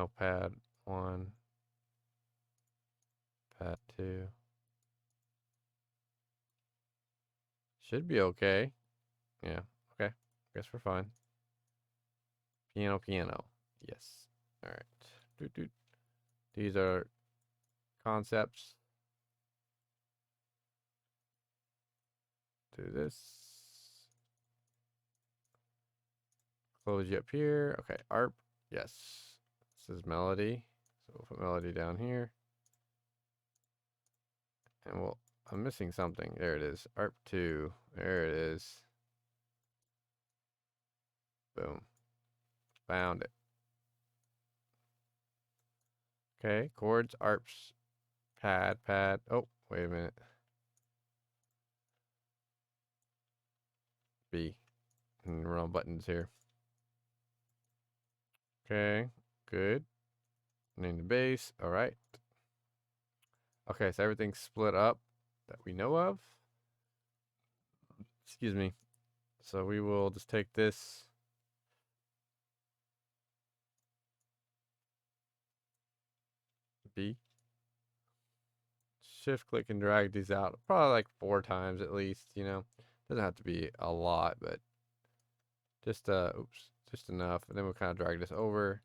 piano, pad 1, pad 2. Should be okay. Yeah, okay. Guess we're fine. Piano, piano. Yes. All right. Doot, doot. These are concepts. Do this. Close you up here. Okay, ARP. Yes. This is melody. So we'll put melody down here. And I'm missing something. There it is. ARP 2. There it is. Boom. Found it. Okay, chords, ARPs, pad. Oh, wait a minute. B. And wrong buttons here. Okay, good. Name the bass. All right. Okay, so everything's split up that we know of. Excuse me. So we will just take this. B. Shift, click, and drag these out. Probably like 4 times at least, you know. Doesn't have to be a lot, but just just enough. And then we'll kind of drag this over.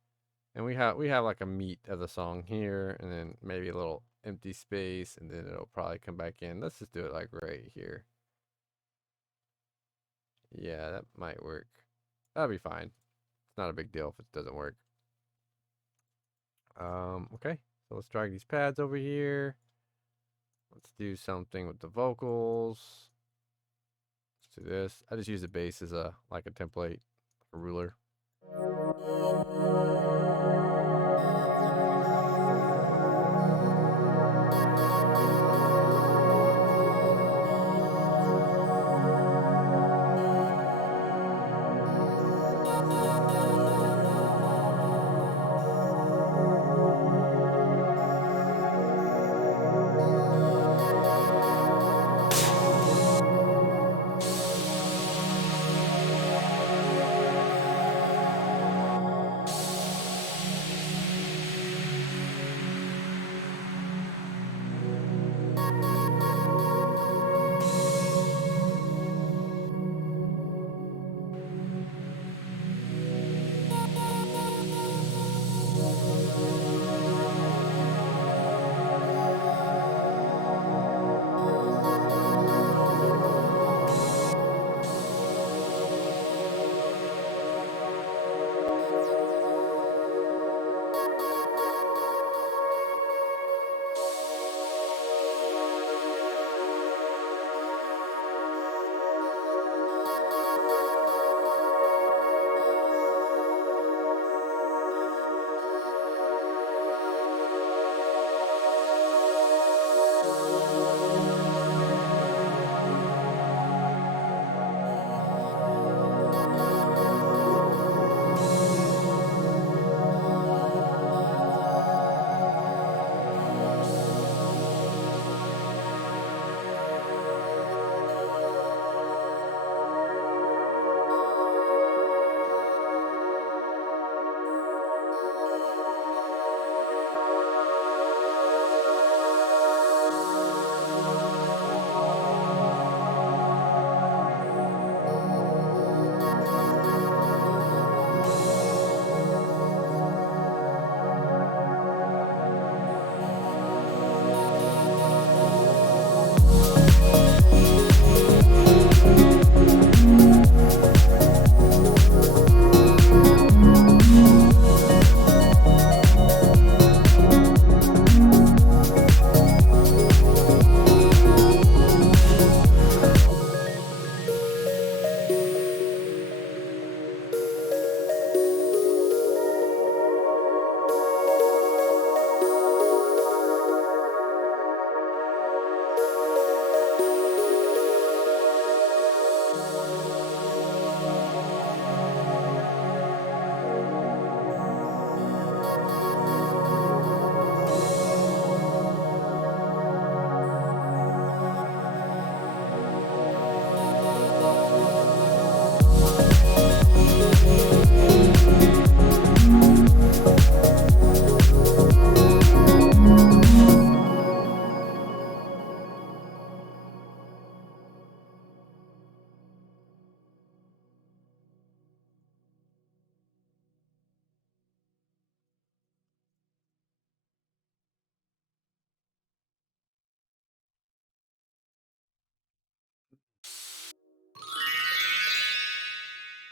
And we have like a meat of the song here, and then maybe a little empty space, and then it'll probably come back in. Let's just do it like right here. Yeah, that might work. That'll be fine. It's not a big deal if it doesn't work. Okay. So let's drag these pads over here. Let's do something with the vocals. Let's do this. I just use the bass as a template, a ruler.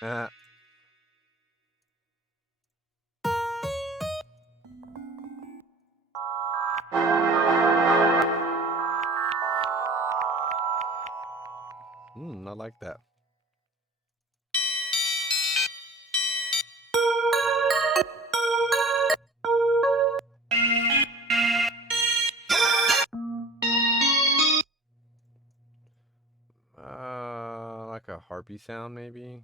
Uh, I like that. Like a harpy sound, maybe.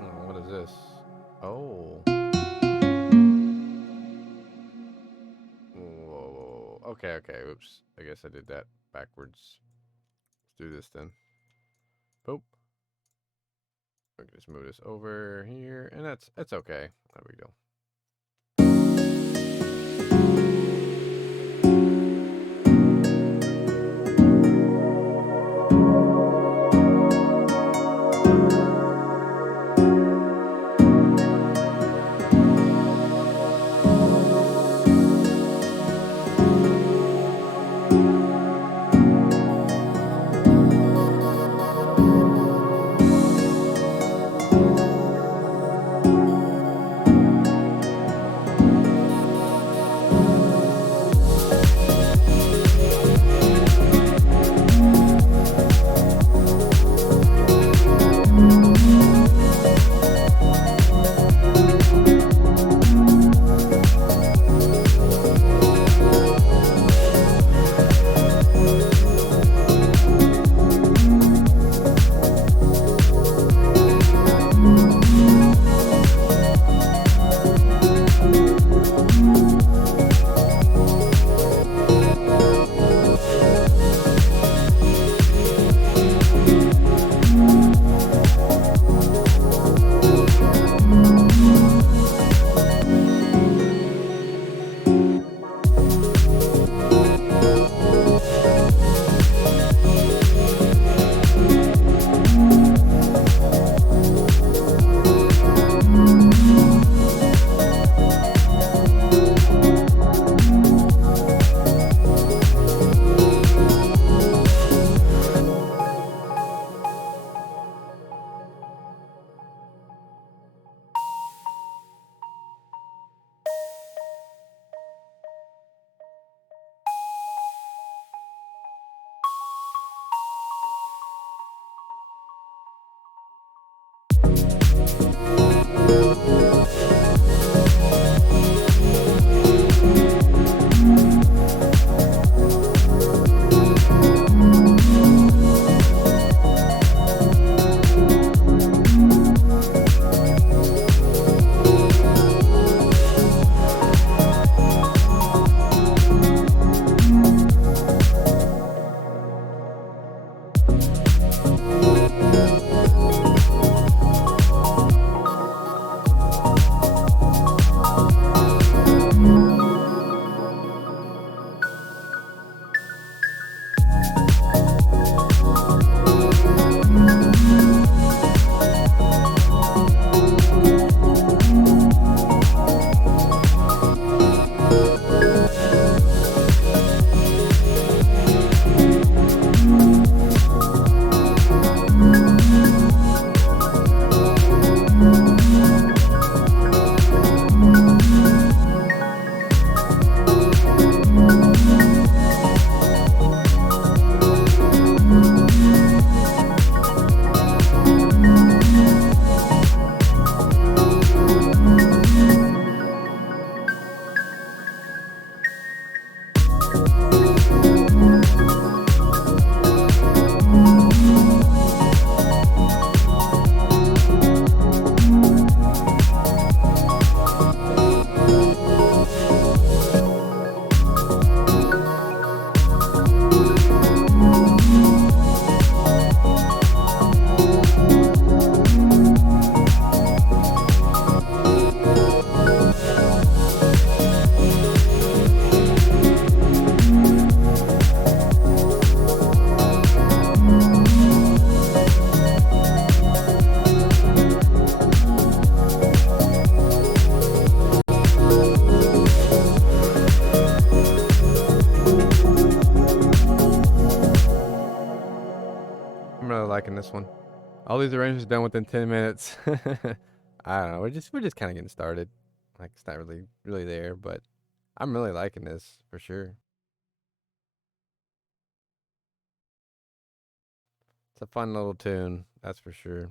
Oh, what is this? Oh. Whoa. Okay, okay. Oops. I guess I did that backwards. Let's do this then. Boop. We can just move this over here, and that's okay. There we go. I'm really liking this one. All these arrangements done within 10 minutes. I don't know. We're just kind of getting started. Like it's not really there, but I'm really liking this for sure. It's a fun little tune, that's for sure.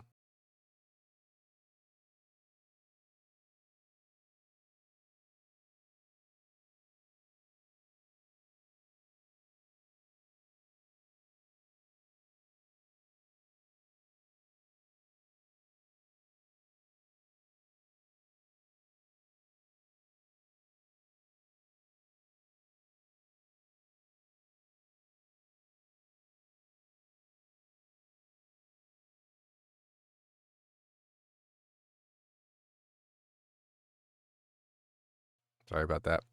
Sorry about that.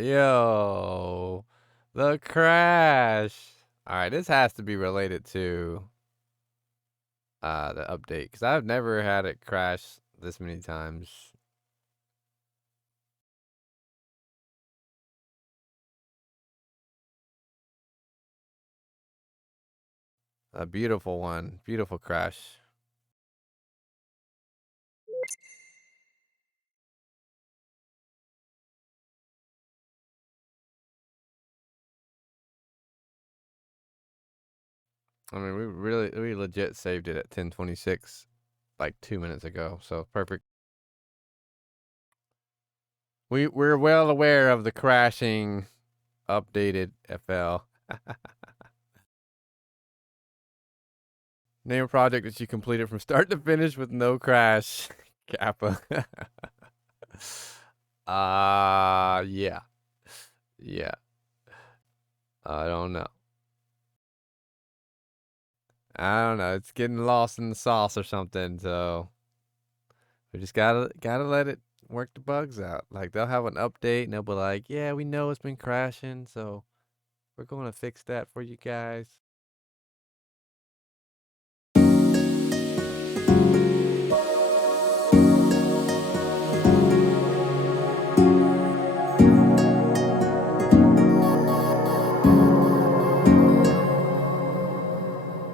Yo, the crash. All right, this has to be related to the update because I've never had it crash this many times. A beautiful one, beautiful crash. I mean, we legit saved it at 10:26 like 2 minutes ago, so perfect. We're well aware of the crashing updated FL. Name a project that you completed from start to finish with no crash. Kappa. Yeah. Yeah. I don't know. I don't know. It's getting lost in the sauce or something, so we just gotta let it work the bugs out. Like they'll have an update and they'll be like, "Yeah, we know it's been crashing, so we're gonna fix that for you guys."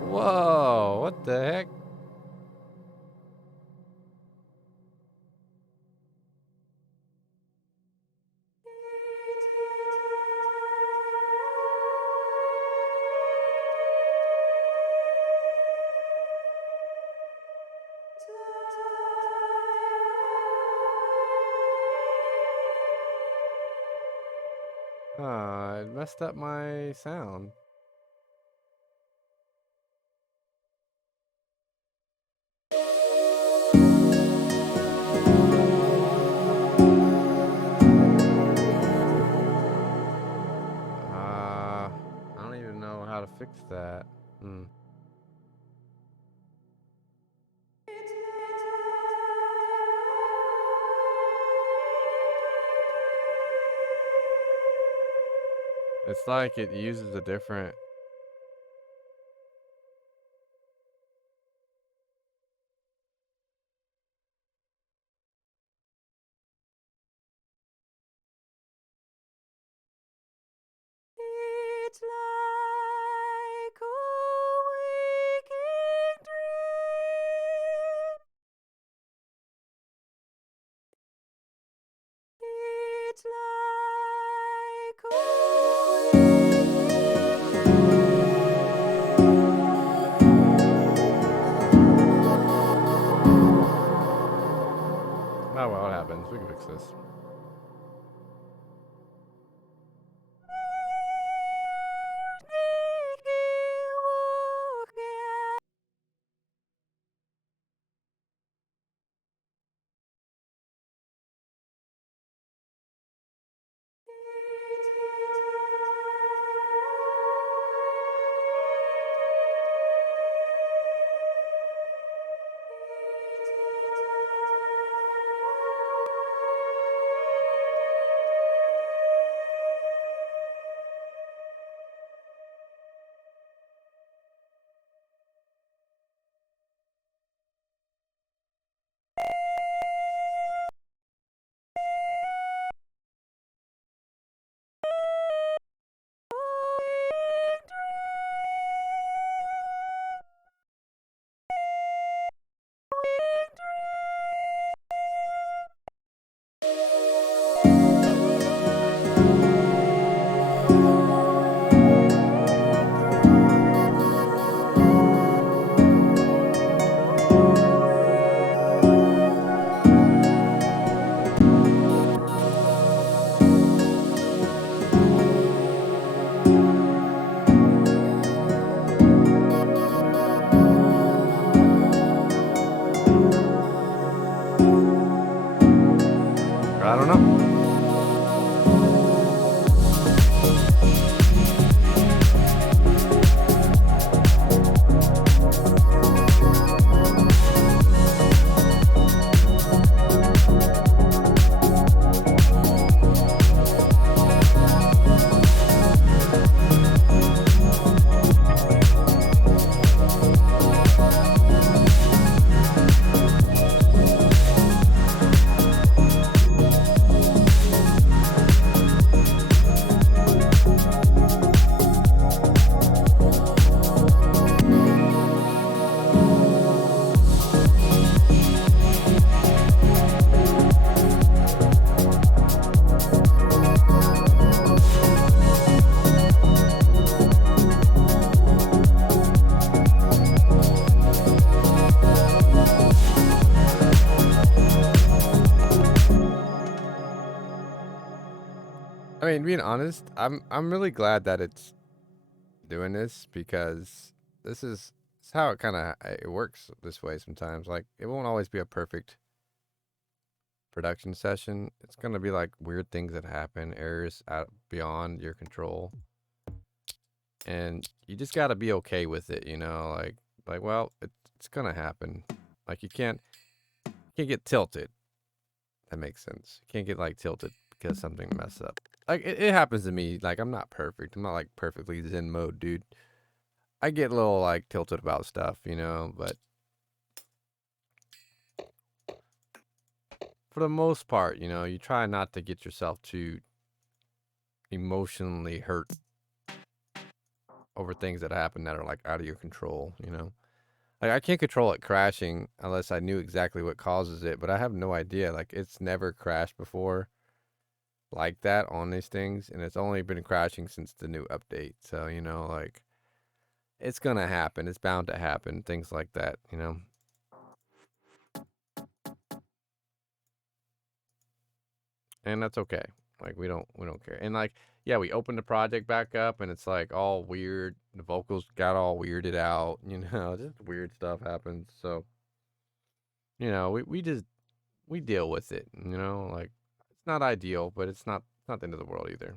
Whoa! What the heck? It messed up my sound. I don't even know how to fix that. Hmm. It's like it uses a different. It's like a waking dream. It's like a Oh well, it happens. We can fix this. mean, being honest, I'm really glad that it's doing this because this is how it kind of it works this way sometimes. Like it won't always be a perfect production session. It's gonna be like weird things that happen, errors out beyond your control, and you just gotta be okay with it. Like well, it's gonna happen. Like you can't get tilted. That makes sense. You can't get like tilted because something messed up. Like it happens to me. Like I'm not perfect. I'm not like perfectly zen mode, dude. I get a little like tilted about stuff, but for the most part, you try not to get yourself too emotionally hurt over things that happen that are like out of your control. Like I can't control it crashing unless I knew exactly what causes it, but I have no idea. Like it's never crashed before like that on these things, and it's only been crashing since the new update. So, like it's gonna happen. It's bound to happen. Things like that. And that's okay. Like we don't care. And like yeah, we opened the project back up and it's like all weird. The vocals got all weirded out, just weird stuff happens. So, we deal with it. Like it's not ideal, but it's not the end of the world either.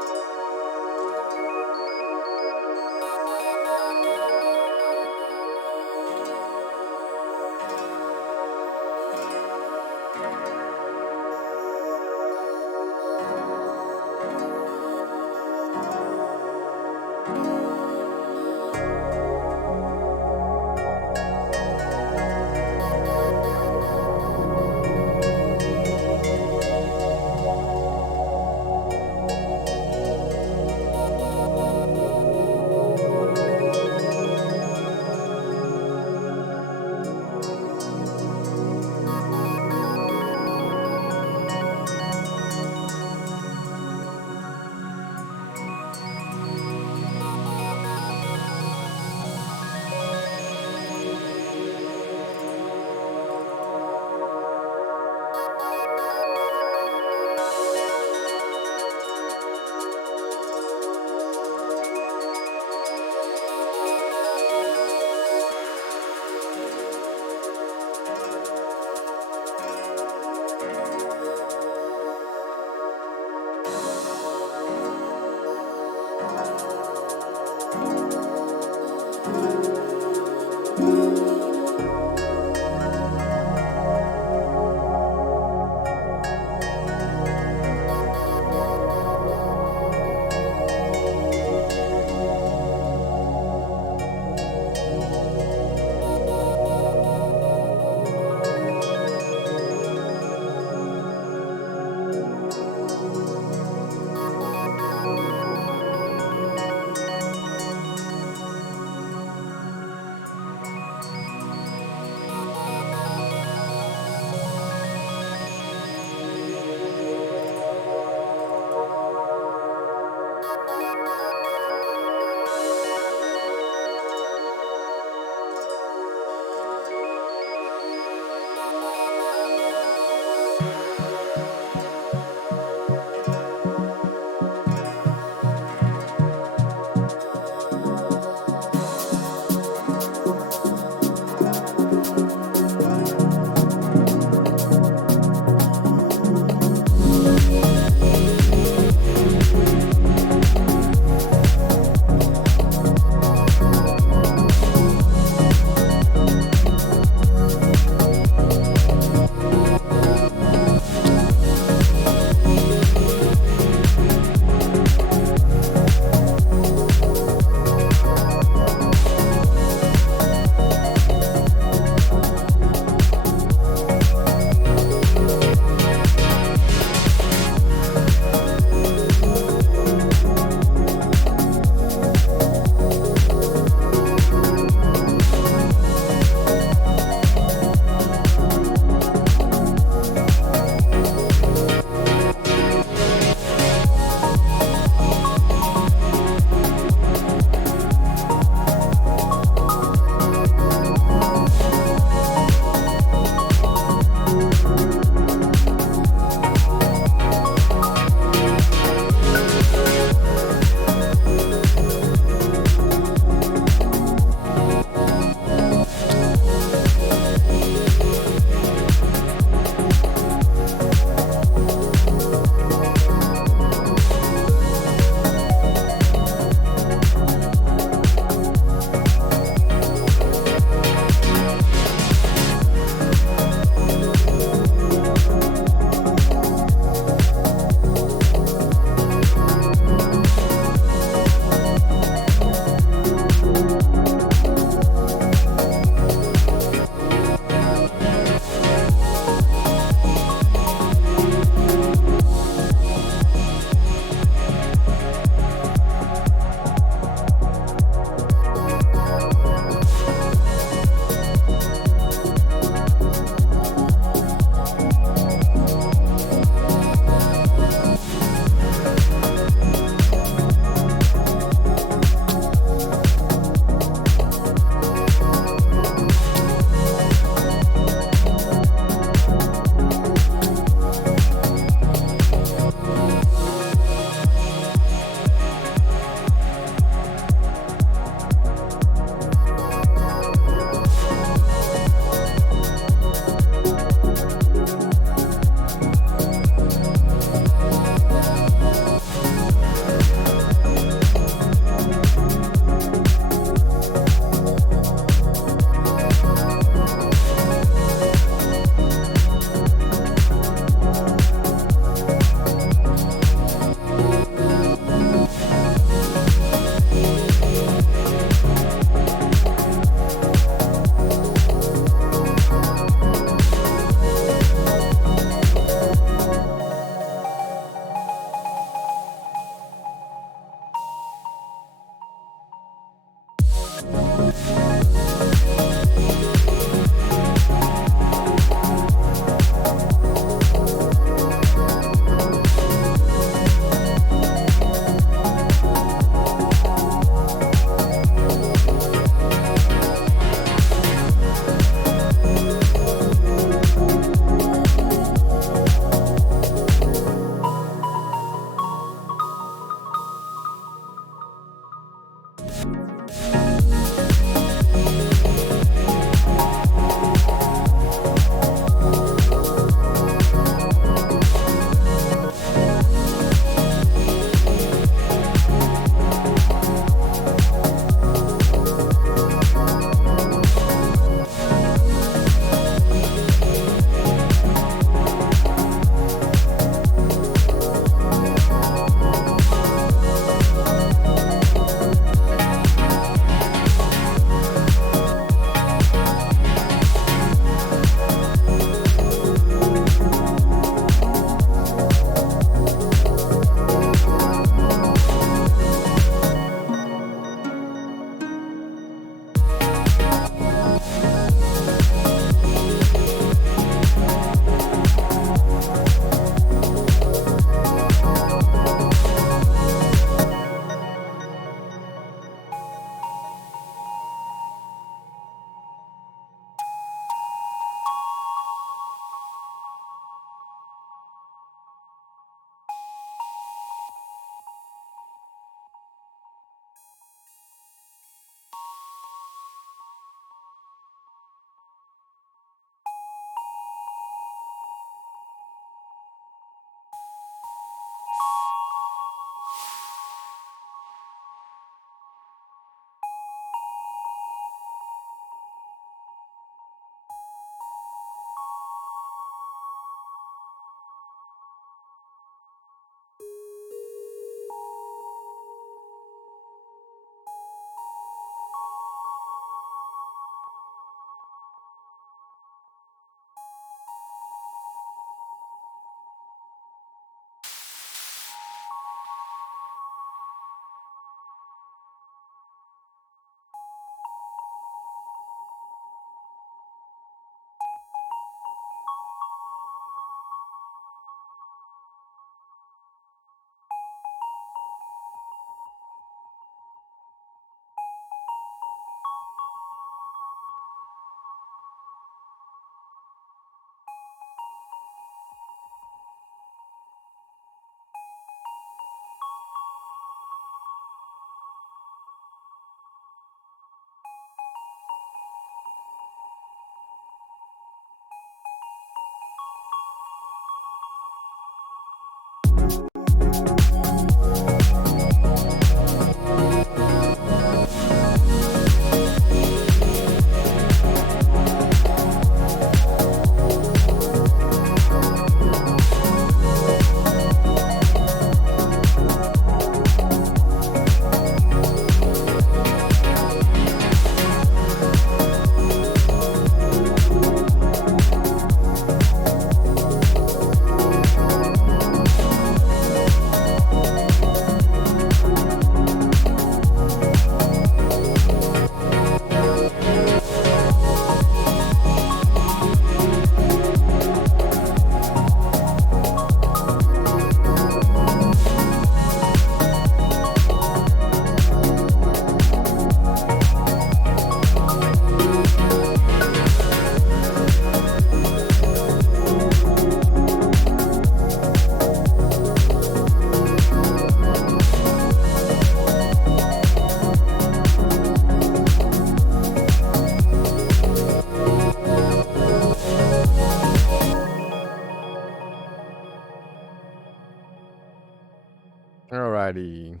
Alrighty.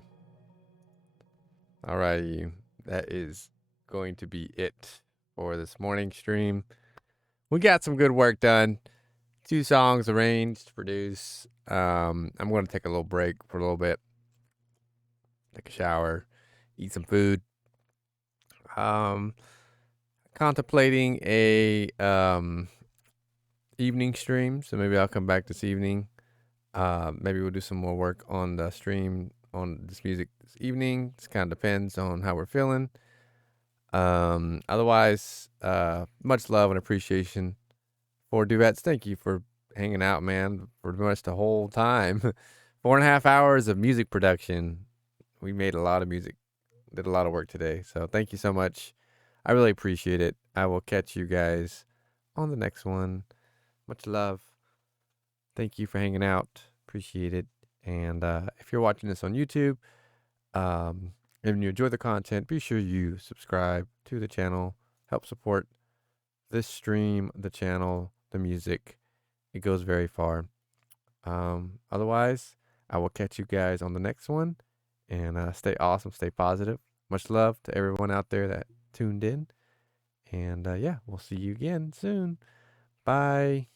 Alrighty. That is going to be it for this morning stream. We got some good work done. 2 songs arranged, produced. I'm going to take a little break for a little bit. Take a shower, eat some food. Contemplating a evening stream, so maybe I'll come back this evening. Maybe we'll do some more work on the stream on this music this evening. This kind of depends on how we're feeling. Otherwise, much love and appreciation for Duets. Thank you for hanging out, man, for pretty much the whole time. 4.5 hours of music production. We made a lot of music, did a lot of work today. So thank you so much. I really appreciate it. I will catch you guys on the next one. Much love. Thank you for hanging out. Appreciate it. And if you're watching this on YouTube, and you enjoy the content, be sure you subscribe to the channel. Help support this stream, the channel, the music. It goes very far. Otherwise, I will catch you guys on the next one. And stay awesome, stay positive. Much love to everyone out there that tuned in. And yeah, we'll see you again soon. Bye.